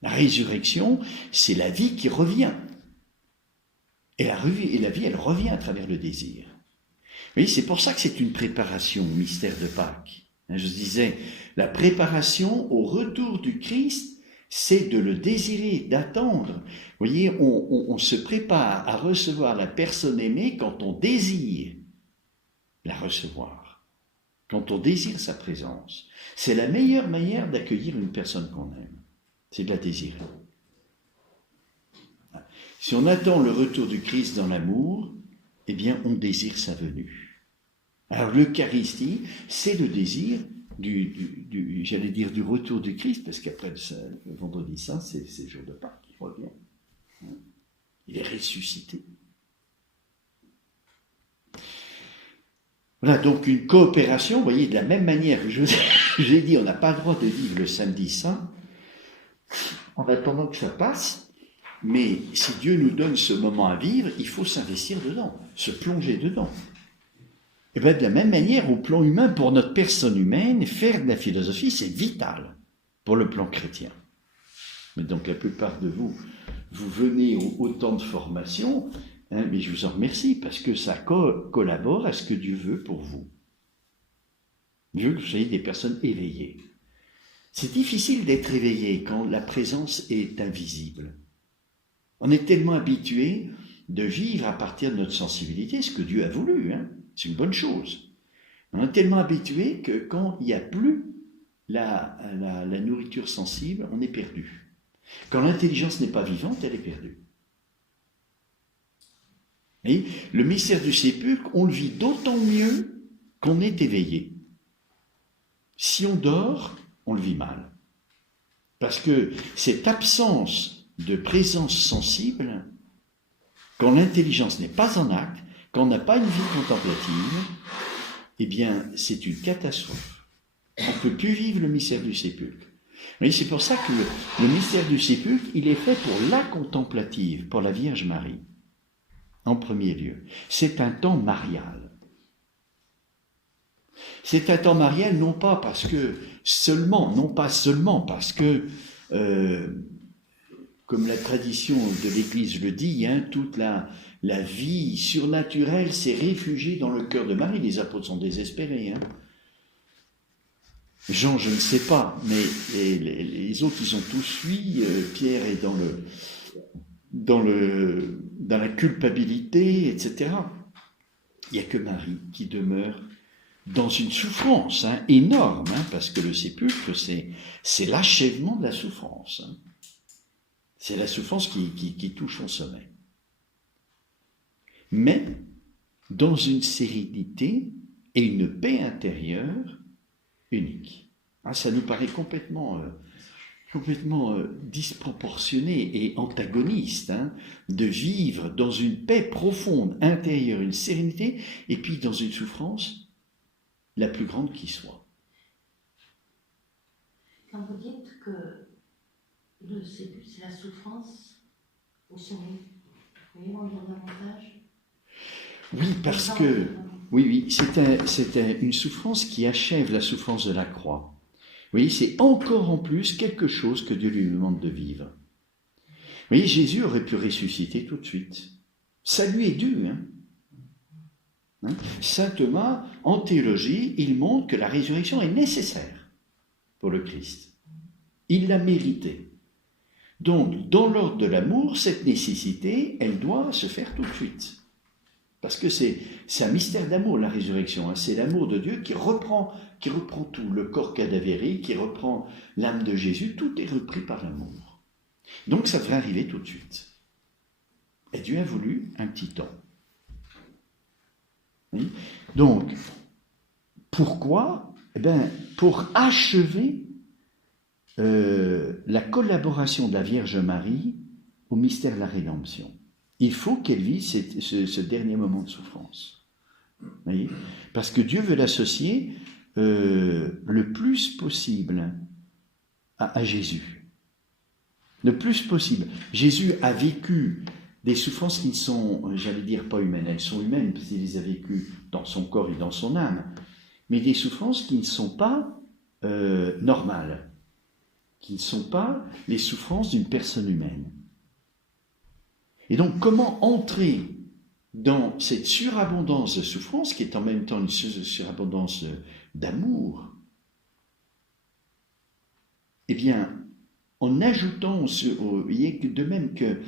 La résurrection, c'est la vie qui revient. Et la vie, elle revient à travers le désir. Vous voyez, c'est pour ça que c'est une préparation au mystère de Pâques. Je disais, la préparation au retour du Christ, c'est de le désirer, d'attendre. Vous voyez, on se prépare à recevoir la personne aimée quand on désire la recevoir. Quand on désire sa présence. C'est la meilleure manière d'accueillir une personne qu'on aime. C'est de la désirer. Si on attend le retour du Christ dans l'amour, eh bien, on désire sa venue. Alors, l'Eucharistie, c'est le désir du retour du Christ, parce qu'après le vendredi saint, c'est le jour de Pâques qui revient. Il est ressuscité. Voilà, donc une coopération, vous voyez, de la même manière, j'ai dit, on n'a pas le droit de vivre le samedi saint en attendant que ça passe, mais si Dieu nous donne ce moment à vivre, il faut s'investir dedans, se plonger dedans. Et bien de la même manière, au plan humain, pour notre personne humaine, faire de la philosophie, c'est vital pour le plan chrétien. Mais donc la plupart de vous venez au temps de formation, mais je vous en remercie, parce que ça collabore à ce que Dieu veut pour vous. Dieu veut que vous soyez des personnes éveillées. C'est difficile d'être éveillé quand la présence est invisible. On est tellement habitué de vivre à partir de notre sensibilité, ce que Dieu a voulu, c'est une bonne chose. On est tellement habitué que quand il n'y a plus la nourriture sensible, on est perdu. Quand l'intelligence n'est pas vivante, elle est perdue. Et le mystère du sépulcre, on le vit d'autant mieux qu'on est éveillé. Si on dort, on le vit mal. Parce que cette absence de présence sensible, quand l'intelligence n'est pas en acte, quand on n'a pas une vie contemplative, eh bien, c'est une catastrophe. On ne peut plus vivre le mystère du sépulcre. Mais c'est pour ça que le mystère du sépulcre, il est fait pour la contemplative, pour la Vierge Marie. En premier lieu. C'est un temps marial. C'est un temps marial non pas seulement parce que, comme la tradition de l'Église le dit, toute la vie surnaturelle s'est réfugiée dans le cœur de Marie. Les apôtres sont désespérés. Jean, je ne sais pas, mais les autres, ils ont tous fui. Pierre est dans la culpabilité, etc. Il n'y a que Marie qui demeure dans une souffrance énorme, parce que le sépulcre, c'est l'achèvement de la souffrance. C'est la souffrance qui touche son sommet. Mais dans une sérénité et une paix intérieure unique. Ça nous paraît complètement disproportionné et antagoniste de vivre dans une paix profonde, intérieure, une sérénité, et puis dans une souffrance la plus grande qui soit. Quand vous dites que le sépulcre, c'est la souffrance au sommet, vous pouvez m'en dire davantage ? Oui, parce que oui, c'est une souffrance qui achève la souffrance de la croix. Vous voyez, c'est encore en plus quelque chose que Dieu lui demande de vivre. Vous voyez, Jésus aurait pu ressusciter tout de suite. Ça lui est dû. Saint Thomas, en théologie, il montre que la résurrection est nécessaire pour le Christ. Il l'a mérité. Donc, dans l'ordre de l'amour, cette nécessité, elle doit se faire tout de suite. Parce que c'est un mystère d'amour, la résurrection. Hein. C'est l'amour de Dieu qui reprend tout, le corps cadavérique, qui reprend l'âme de Jésus, tout est repris par l'amour. Donc, ça devrait arriver tout de suite. Et Dieu a voulu un petit temps. Oui. Donc, pourquoi ? Eh bien, pour achever la collaboration de la Vierge Marie au mystère de la rédemption. Il faut qu'elle vive ce dernier moment de souffrance. Voyez ? Parce que Dieu veut l'associer le plus possible à Jésus. Le plus possible. Jésus a vécu des souffrances qui ne sont, j'allais dire, pas humaines. Elles sont humaines parce qu'il les a vécues dans son corps et dans son âme. Mais des souffrances qui ne sont pas normales, qui ne sont pas les souffrances d'une personne humaine. Et donc, comment entrer dans cette surabondance de souffrance, qui est en même temps une surabondance d'amour ? Eh bien, en ajoutant, vous voyez, que de même que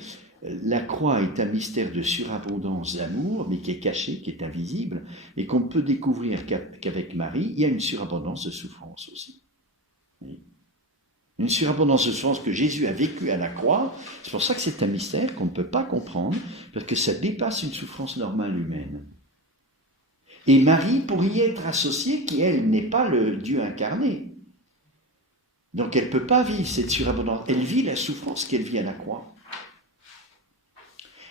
la croix est un mystère de surabondance d'amour, mais qui est caché, qui est invisible, et qu'on peut découvrir qu'avec Marie, il y a une surabondance de souffrance aussi. Oui. Une surabondance de souffrance que Jésus a vécue à la croix, c'est pour ça que c'est un mystère qu'on ne peut pas comprendre, parce que ça dépasse une souffrance normale humaine. Et Marie, pour y être associée, qui elle n'est pas le Dieu incarné, donc elle ne peut pas vivre cette surabondance, elle vit la souffrance qu'elle vit à la croix.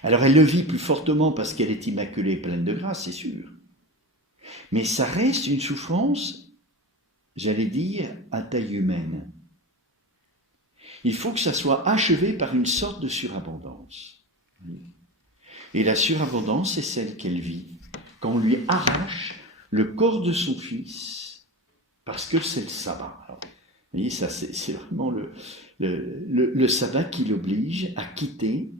Alors elle le vit plus fortement parce qu'elle est immaculée, pleine de grâce, c'est sûr. Mais ça reste une souffrance, j'allais dire, à taille humaine. Il faut que ça soit achevé par une sorte de surabondance. Et la surabondance, c'est celle qu'elle vit quand on lui arrache le corps de son fils, parce que c'est le sabbat. Alors, vous voyez, ça, c'est vraiment le sabbat qui l'oblige à quitter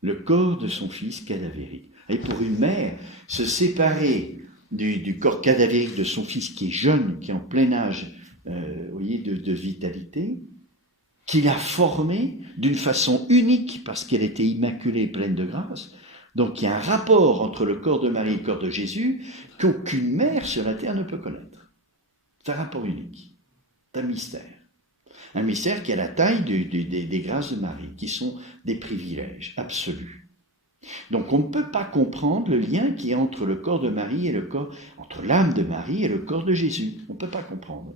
le corps de son fils cadavérique. Et pour une mère, se séparer du corps cadavérique de son fils qui est jeune, qui est en plein âge, vous voyez, de vitalité, qu'il a formé d'une façon unique parce qu'elle était immaculée et pleine de grâce. Donc il y a un rapport entre le corps de Marie et le corps de Jésus qu'aucune mère sur la terre ne peut connaître. C'est un rapport unique, c'est un mystère. Un mystère qui a la taille des grâces de Marie, qui sont des privilèges absolus. Donc on ne peut pas comprendre le lien qui est entre le corps de Marie et le corps, entre l'âme de Marie et le corps de Jésus. On ne peut pas comprendre.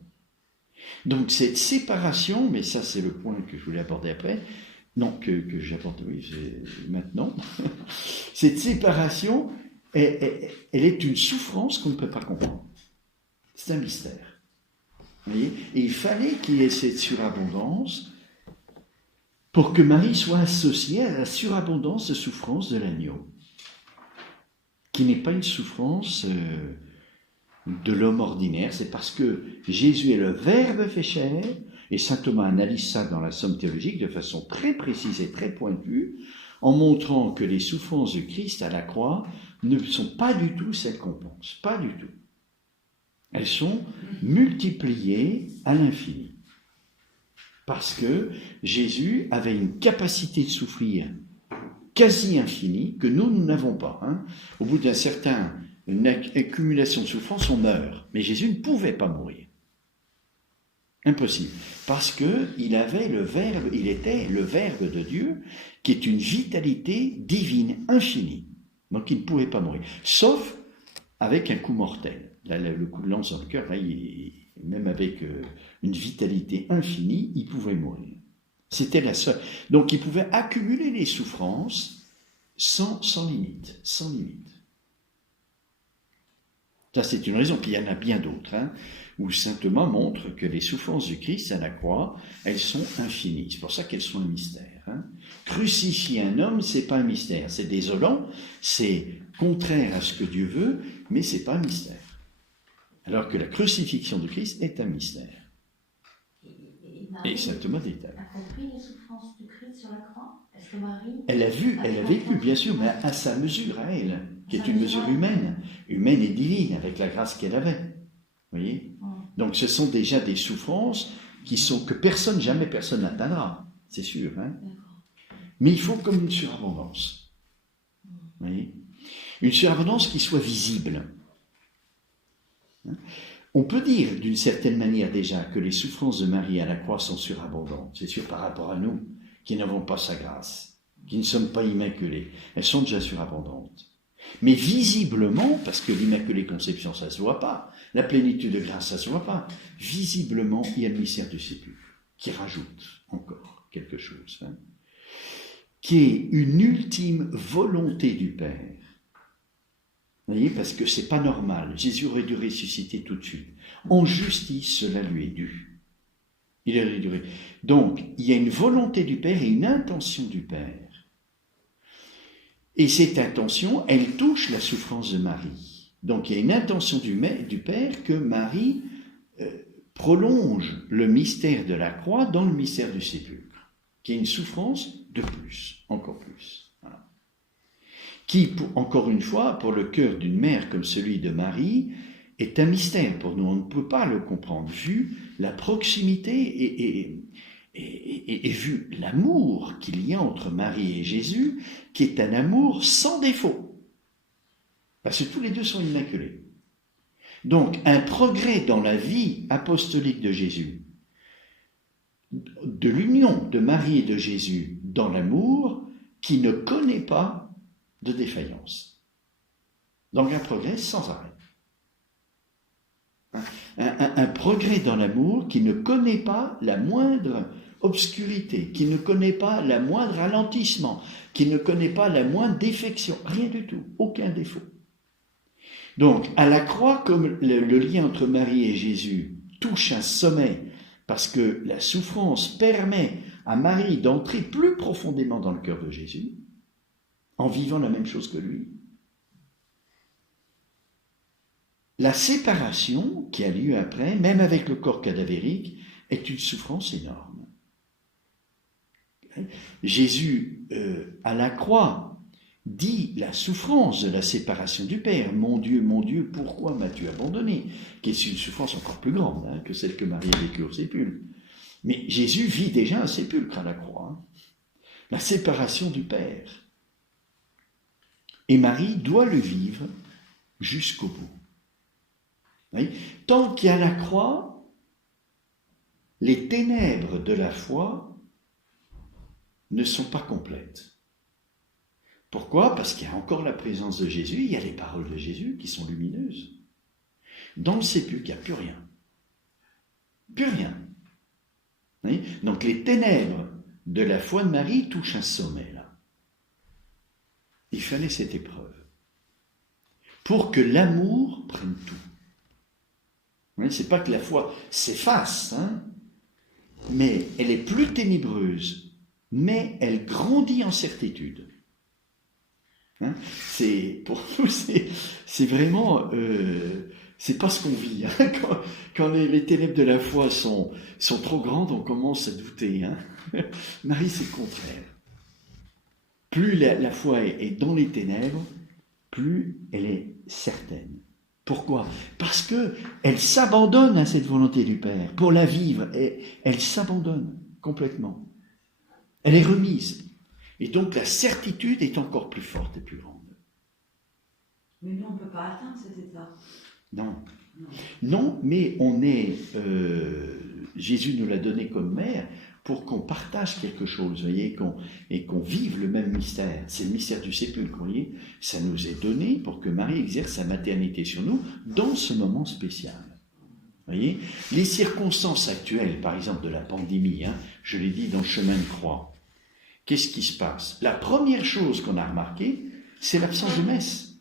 Donc cette séparation, mais ça c'est le point que je voulais aborder après, non, que j'aborde, oui, maintenant, cette séparation, elle est une souffrance qu'on ne peut pas comprendre. C'est un mystère. Vous voyez ? Et il fallait qu'il y ait cette surabondance pour que Marie soit associée à la surabondance de souffrance de l'agneau, qui n'est pas une souffrance de l'homme ordinaire, c'est parce que Jésus est le Verbe fait chair, et saint Thomas analyse ça dans la Somme théologique de façon très précise et très pointue, en montrant que les souffrances du Christ à la croix ne sont pas du tout celles qu'on pense, pas du tout. Elles sont multipliées à l'infini. Parce que Jésus avait une capacité de souffrir quasi infinie que nous n'avons pas. Au bout d'une accumulation de souffrance, on meurt. Mais Jésus ne pouvait pas mourir. Impossible. Parce qu'il avait le Verbe, il était le Verbe de Dieu, qui est une vitalité divine, infinie. Donc il ne pouvait pas mourir. Sauf avec un coup mortel. Là, le coup de lance dans le cœur, là, même avec une vitalité infinie, il pouvait mourir. C'était la seule. Donc il pouvait accumuler les souffrances sans limite. Sans limite. Ça, c'est une raison. Puis il y en a bien d'autres, où saint Thomas montre que les souffrances du Christ à la croix, elles sont infinies. C'est pour ça qu'elles sont un mystère. Crucifier un homme, c'est pas un mystère. C'est désolant, c'est contraire à ce que Dieu veut, mais c'est pas un mystère. Alors que la crucifixion du Christ est un mystère. Et saint Thomas détaille. Elle a compris les souffrances du Christ sur la croix ? Est-ce que Marie... Elle a vécu, bien sûr, mais à sa mesure, à elle, qui est une mesure humaine et divine, avec la grâce qu'elle avait. Vous voyez ? Donc ce sont déjà des souffrances que jamais personne n'atteindra. c'est sûr. Hein. D'accord. Mais il faut comme une surabondance. Vous voyez ? Une surabondance qui soit visible. Hein. On peut dire d'une certaine manière déjà que les souffrances de Marie à la croix sont surabondantes. C'est sûr par rapport à nous qui n'avons pas sa grâce, qui ne sommes pas immaculés. Elles sont déjà surabondantes. Mais visiblement, parce que l'Immaculée Conception, ça ne se voit pas, la plénitude de grâce, ça ne se voit pas, visiblement, il y a le mystère du sépulcre qui rajoute encore quelque chose, hein, qui est une ultime volonté du Père. Vous voyez, parce que c'est pas normal. Jésus aurait dû ressusciter tout de suite. En justice, cela lui est dû. Il aurait dû. Donc, il y a une volonté du Père et une intention du Père. Et cette intention, elle touche la souffrance de Marie. Donc, il y a une intention du Père que Marie prolonge le mystère de la croix dans le mystère du sépulcre, qui est une souffrance de plus, encore plus. Voilà. Qui, encore une fois, pour le cœur d'une mère comme celui de Marie, est un mystère pour nous. On ne peut pas le comprendre, vu la proximité et vu l'amour qu'il y a entre Marie et Jésus, qui est un amour sans défaut. Parce que tous les deux sont immaculés. Donc, un progrès dans la vie apostolique de Jésus, de l'union de Marie et de Jésus dans l'amour, qui ne connaît pas de défaillance. Donc, un progrès sans arrêt. Un progrès dans l'amour qui ne connaît pas la moindre obscurité, qui ne connaît pas la moindre ralentissement, qui ne connaît pas la moindre défection, rien du tout, aucun défaut. Donc, à la croix, comme le lien entre Marie et Jésus touche un sommet, parce que la souffrance permet à Marie d'entrer plus profondément dans le cœur de Jésus, en vivant la même chose que lui. La séparation qui a lieu après, même avec le corps cadavérique, est une souffrance énorme. Jésus, à la croix, dit la souffrance de la séparation du Père. Mon Dieu, pourquoi m'as-tu abandonné ? Qui est une souffrance encore plus grande que celle que Marie a vécue au sépulcre. Mais Jésus vit déjà un sépulcre à la croix. La séparation du Père. Et Marie doit le vivre jusqu'au bout. Oui. Tant qu'il y a la croix, les ténèbres de la foi ne sont pas complètes. Pourquoi ? Parce qu'il y a encore la présence de Jésus, il y a les paroles de Jésus qui sont lumineuses. Dans le sépulcre, il n'y a plus rien. Plus rien. Oui. Donc les ténèbres de la foi de Marie touchent un sommet là. Il fallait cette épreuve pour que l'amour prenne tout. Oui, c'est pas que la foi s'efface, mais elle est plus ténébreuse, mais elle grandit en certitude. Pour nous, c'est vraiment, c'est pas ce qu'on vit. Quand les ténèbres de la foi sont trop grandes, on commence à douter. Marie, c'est le contraire. Plus la foi est dans les ténèbres, plus elle est certaine. Pourquoi ? Parce qu'elle s'abandonne à cette volonté du Père. Pour la vivre, elle s'abandonne complètement. Elle est remise. Et donc la certitude est encore plus forte et plus grande. Mais nous, on ne peut pas atteindre cet état. Non, mais on est... Jésus nous l'a donné comme mère pour qu'on partage quelque chose, vous voyez, et qu'on vive le même mystère. C'est le mystère du sépulcre, vous voyez. Ça nous est donné pour que Marie exerce sa maternité sur nous dans ce moment spécial. Vous voyez, les circonstances actuelles, par exemple de la pandémie, je l'ai dit dans le chemin de croix, qu'est-ce qui se passe ? La première chose qu'on a remarquée, c'est l'absence de messe.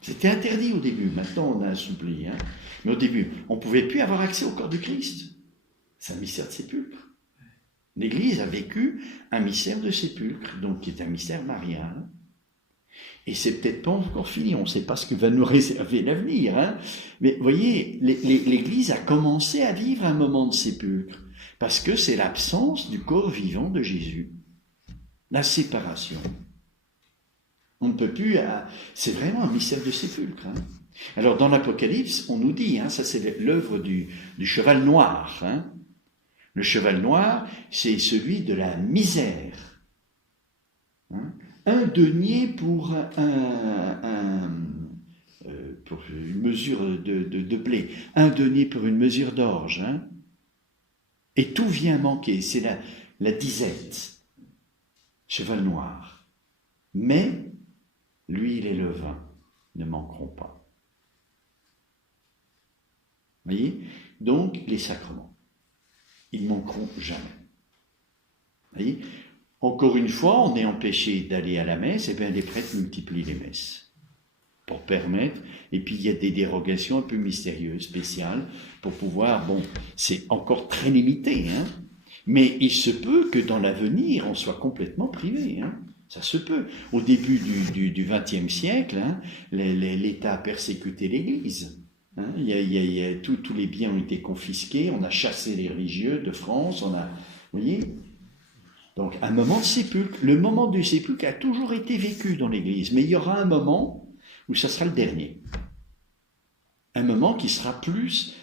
C'était interdit au début, maintenant on a assoupli. Mais au début, on ne pouvait plus avoir accès au corps du Christ. C'est un mystère de sépulcre. L'Église a vécu un mystère de sépulcre, donc qui est un mystère marial. Et c'est peut-être pas encore fini, on ne sait pas ce que va nous réserver l'avenir. Mais vous voyez, l'Église a commencé à vivre un moment de sépulcre, parce que c'est l'absence du corps vivant de Jésus. La séparation. On ne peut plus... C'est vraiment un mystère de sépulcre. Alors dans l'Apocalypse, on nous dit, ça c'est l'œuvre du cheval noir. Le cheval noir, c'est celui de la misère. Hein? 1 denier pour pour une mesure de blé, 1 denier pour une mesure d'orge. Hein? Et tout vient manquer, c'est la disette. Cheval noir. Mais l'huile et le vin ne manqueront pas. Vous voyez? Donc, les sacrements, ils ne manqueront jamais. Vous voyez? Encore une fois, on est empêché d'aller à la messe, et bien les prêtres multiplient les messes pour permettre, et puis il y a des dérogations un peu mystérieuses, spéciales, pour pouvoir, bon, c'est encore très limité, hein, mais il se peut que dans l'avenir, on soit complètement privé, hein. Ça se peut. Au début du XXe siècle, hein, l'État a persécuté l'Église. Hein, tous les biens ont été confisqués, on a chassé les religieux de France, vous voyez. Donc, un moment de sépulcre. Le moment du sépulcre a toujours été vécu dans l'Église, mais il y aura un moment où ça sera le dernier. Un moment qui sera plus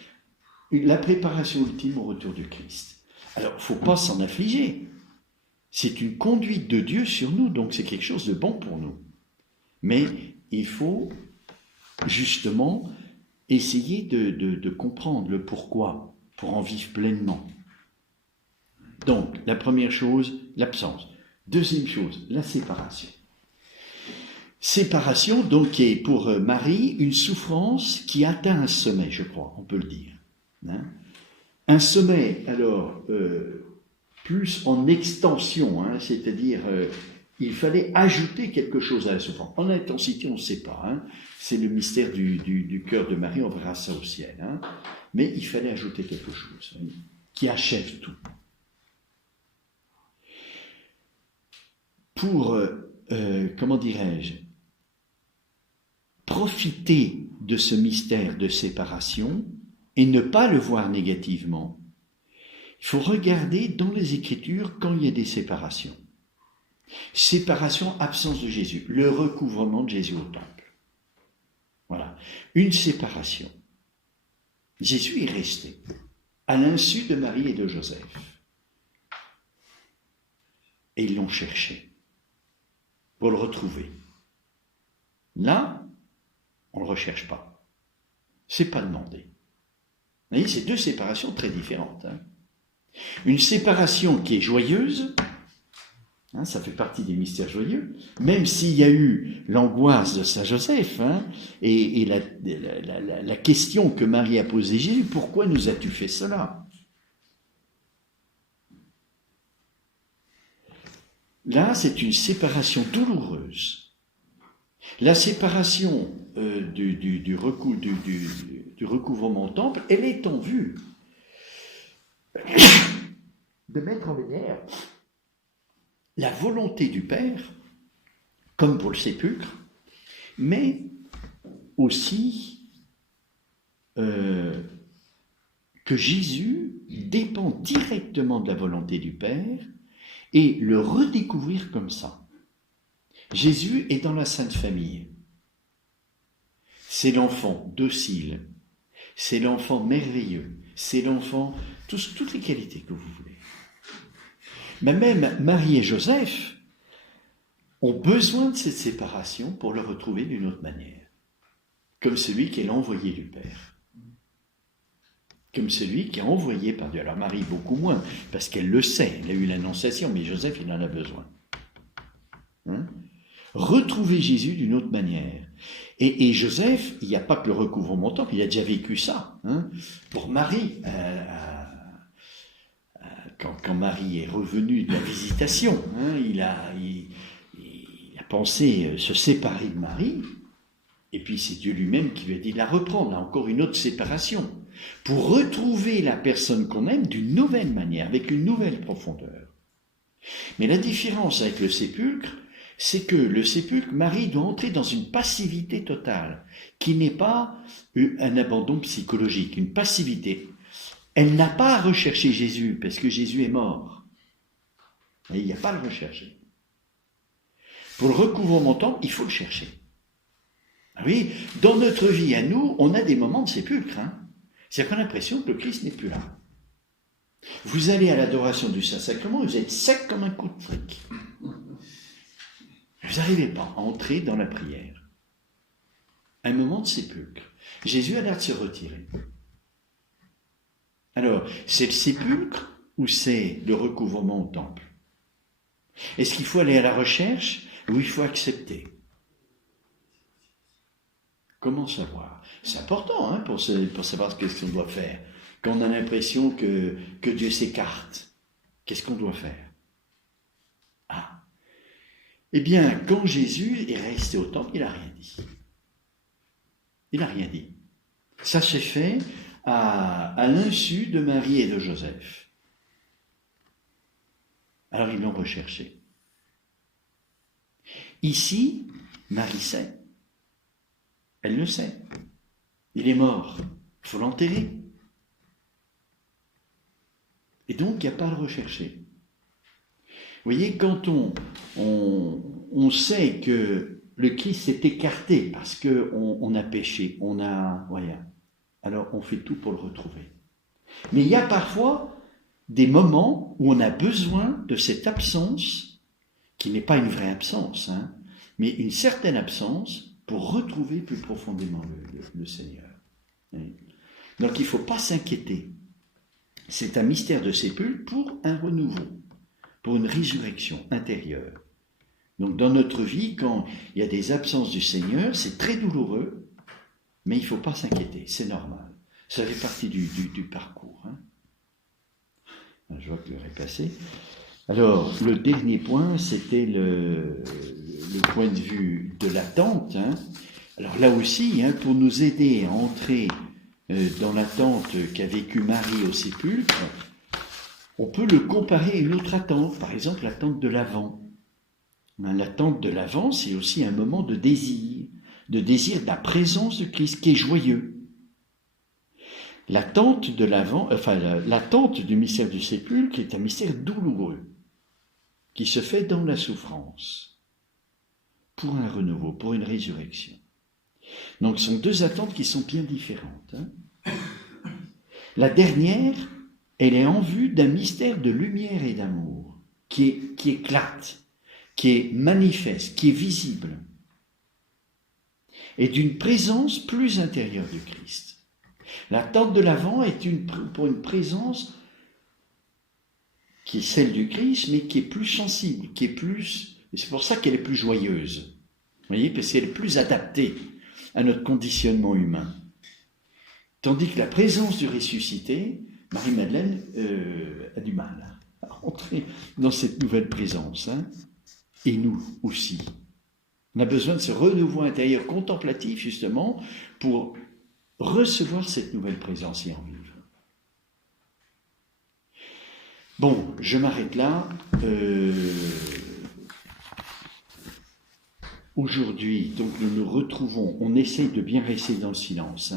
la préparation ultime au retour du Christ. Alors, il ne faut pas s'en affliger. C'est une conduite de Dieu sur nous, donc c'est quelque chose de bon pour nous. Mais il faut justement essayer de comprendre le pourquoi, pour en vivre pleinement. Donc, la première chose, l'absence. Deuxième chose, la séparation. Séparation, donc, qui est pour Marie une souffrance qui atteint un sommet, je crois, on peut le dire. Hein? Un sommet, alors, plus en extension, hein, c'est-à-dire, il fallait ajouter quelque chose à la souffrance. En intensité, on ne sait pas. Hein? C'est le mystère du cœur de Marie, on verra ça au ciel. Hein? Mais il fallait ajouter quelque chose qui achève tout. Pour, comment dirais-je, profiter de ce mystère de séparation et ne pas le voir négativement, il faut regarder dans les Écritures quand il y a des séparations. Séparation, absence de Jésus, le recouvrement de Jésus au temple. Voilà, une séparation. Jésus est resté, à l'insu de Marie et de Joseph. Et ils l'ont cherché pour le retrouver. Là, on ne le recherche pas. C'est pas demandé. Vous voyez, c'est deux séparations très différentes. Hein. Une séparation qui est joyeuse, hein, ça fait partie des mystères joyeux, même s'il y a eu l'angoisse de Saint Joseph, hein, et la question que Marie a posée à Jésus, pourquoi nous as-tu fait cela? Là, c'est une séparation douloureuse. La séparation du recouvrement au temple, elle est en vue de mettre en lumière la volonté du Père, comme pour le sépulcre, mais aussi que Jésus dépend directement de la volonté du Père et le redécouvrir comme ça. Jésus est dans la Sainte Famille. C'est l'enfant docile, c'est l'enfant merveilleux, c'est l'enfant, toutes les qualités que vous voulez. Mais même Marie et Joseph ont besoin de cette séparation pour le retrouver d'une autre manière, comme celui qui est l'envoyé du Père, comme celui qui est envoyé par Dieu. Alors Marie beaucoup moins, parce qu'elle le sait, elle a eu l'annonciation, mais Joseph il en a besoin. Hein? Retrouver Jésus d'une autre manière. Et Joseph, il n'y a pas que le recouvrement au temple, il a déjà vécu ça. Hein. Pour Marie, quand Marie est revenue de la visitation, hein, il a pensé se séparer de Marie, et puis c'est Dieu lui-même qui lui a dit de la reprendre, là encore une autre séparation, pour retrouver la personne qu'on aime d'une nouvelle manière, avec une nouvelle profondeur. Mais la différence avec le sépulcre, c'est que le sépulcre, Marie doit entrer dans une passivité totale, qui n'est pas un abandon psychologique, une passivité. Elle n'a pas à rechercher Jésus, parce que Jésus est mort. Et il n'y a pas à le rechercher. Pour le recouvrement au temple, il faut le chercher. Ah oui, dans notre vie à nous, on a des moments de sépulcre. Hein. C'est-à-dire qu'on a l'impression que le Christ n'est plus là. Vous allez à l'adoration du Saint-Sacrement, vous êtes sec comme un coup de fric. Vous n'arrivez pas à entrer dans la prière. Un moment de sépulcre. Jésus a l'air de se retirer. Alors, c'est le sépulcre ou c'est le recouvrement au temple? Est-ce qu'il faut aller à la recherche ou il faut accepter? Comment savoir? C'est important pour savoir ce qu'on doit faire. Quand on a l'impression que Dieu s'écarte, qu'est-ce qu'on doit faire? Eh bien, quand Jésus est resté au temple, il n'a rien dit. Il n'a rien dit. Ça s'est fait à l'insu de Marie et de Joseph. Alors ils l'ont recherché. Ici, Marie sait. Elle le sait. Il est mort. Il faut l'enterrer. Et donc, il n'y a pas à le rechercher. Vous voyez, quand on sait que le Christ s'est écarté parce qu'on a péché, alors on fait tout pour le retrouver. Mais il y a parfois des moments où on a besoin de cette absence, qui n'est pas une vraie absence, mais une certaine absence pour retrouver plus profondément le Seigneur. Donc il ne faut pas s'inquiéter. C'est un mystère de sépulcre pour un renouveau, pour une résurrection intérieure. Donc dans notre vie, quand il y a des absences du Seigneur, c'est très douloureux, mais il ne faut pas s'inquiéter, c'est normal. Ça fait partie du parcours. Je vois que l'heure est passée. Alors, le dernier point, c'était le point de vue de l'attente. Alors là aussi, pour nous aider à entrer dans l'attente qu'a vécue Marie au sépulcre, on peut le comparer à une autre attente, par exemple l'attente de l'Avent. L'attente de l'Avent, c'est aussi un moment de désir de la présence de Christ qui est joyeux. L'attente de l'Avent, l'attente du mystère du sépulcre est un mystère douloureux qui se fait dans la souffrance pour un renouveau, pour une résurrection. Donc ce sont deux attentes qui sont bien différentes. La dernière, elle est en vue d'un mystère de lumière et d'amour qui éclate, qui est manifeste, qui est visible, et d'une présence plus intérieure du Christ. L'attente de l'Avent est pour une présence qui est celle du Christ, mais qui est plus sensible, qui est plus... Et c'est pour ça qu'elle est plus joyeuse. Vous voyez, parce qu'elle est plus adaptée à notre conditionnement humain. Tandis que la présence du ressuscité, Marie-Madeleine a du mal à rentrer dans cette nouvelle présence. Et nous aussi. On a besoin de ce renouveau intérieur contemplatif, justement, pour recevoir cette nouvelle présence et en vivre. Bon, je m'arrête là. Aujourd'hui, donc nous nous retrouvons, on essaye de bien rester dans le silence,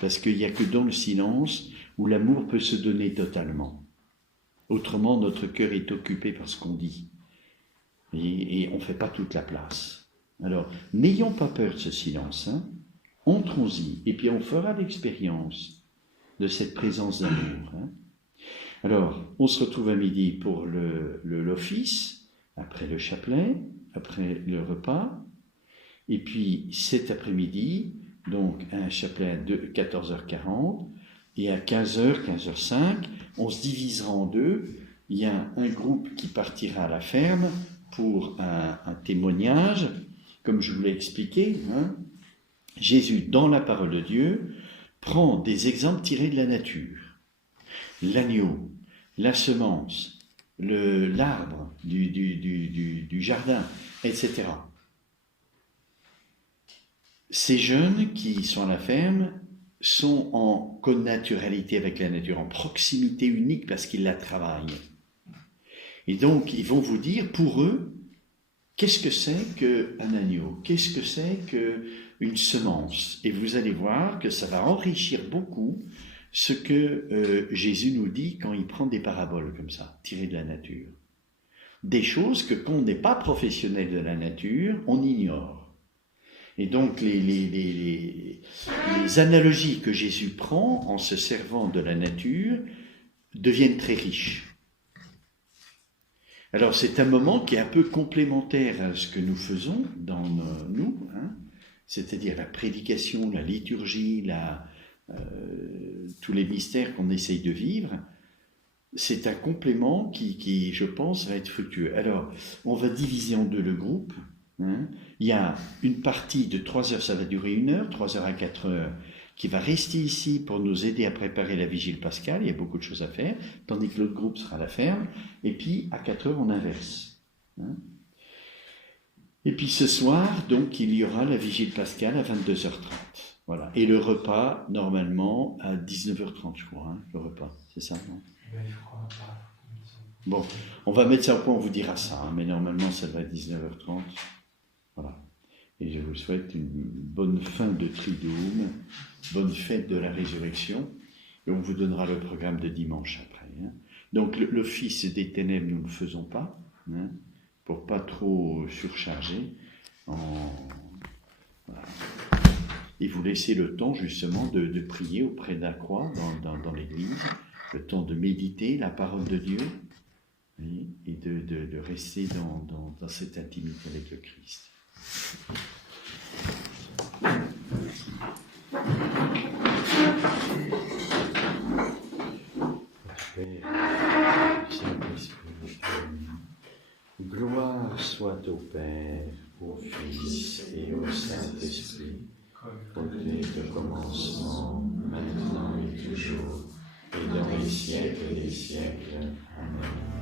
parce qu'il n'y a que dans le silence où l'amour peut se donner totalement. Autrement, notre cœur est occupé par ce qu'on dit. Et on ne fait pas toute la place. Alors, n'ayons pas peur de ce silence, entrons-y, et puis on fera l'expérience de cette présence d'amour. Alors, on se retrouve à midi pour l'office, après le chapelet, après le repas, et puis cet après-midi, donc un chapelet à 14h40, et à 15h, 15h05, on se divisera en deux. Il y a un groupe qui partira à la ferme pour un témoignage, comme je vous l'ai expliqué. Jésus, dans la parole de Dieu, prend des exemples tirés de la nature. L'agneau, la semence, l'arbre du jardin, etc. Ces jeunes qui sont à la ferme sont en connaturalité avec la nature, en proximité unique parce qu'ils la travaillent. Et donc, ils vont vous dire, pour eux, qu'est-ce que c'est qu'un agneau? Qu'est-ce que c'est qu'une semence? Et vous allez voir que ça va enrichir beaucoup ce que Jésus nous dit quand il prend des paraboles comme ça, tirées de la nature. Des choses que quand on n'est pas professionnel de la nature, on ignore. Et donc les analogies que Jésus prend en se servant de la nature deviennent très riches. Alors c'est un moment qui est un peu complémentaire à ce que nous faisons dans nous, hein, c'est-à-dire la prédication, la liturgie, tous les mystères qu'on essaye de vivre. C'est un complément qui, je pense, va être fructueux. Alors, on va diviser en deux le groupe. Hein. Il y a une partie de 3 heures, ça va durer 1 heure, 3 heures à 4 heures, qui va rester ici pour nous aider à préparer la vigile pascale. Il y a beaucoup de choses à faire, tandis que l'autre groupe sera à la ferme. Et puis, à 4 heures, on inverse. Hein. Et puis ce soir, donc, il y aura la vigile pascale à 22h30. Voilà. Et le repas, normalement, à 19h30, je crois. Hein, le repas, c'est ça, non ? Bon, on va mettre ça au point, on vous dira ça, hein, mais normalement ça va être 19h30. Voilà. Et je vous souhaite une bonne fin de Triduum, bonne fête de la résurrection, et on vous donnera le programme de dimanche après. Hein. Donc l'office des ténèbres, nous ne le faisons pas, hein, pour pas trop surcharger. Voilà. Et vous laissez le temps justement de prier auprès de la croix dans l'église, le temps de méditer la parole de Dieu et de rester dans cette intimité avec le Christ. Père, Saint-Esprit, gloire soit au Père, au Fils et au Saint-Esprit, comme il est au commencement, maintenant et toujours, et dans les siècles des siècles. Amen.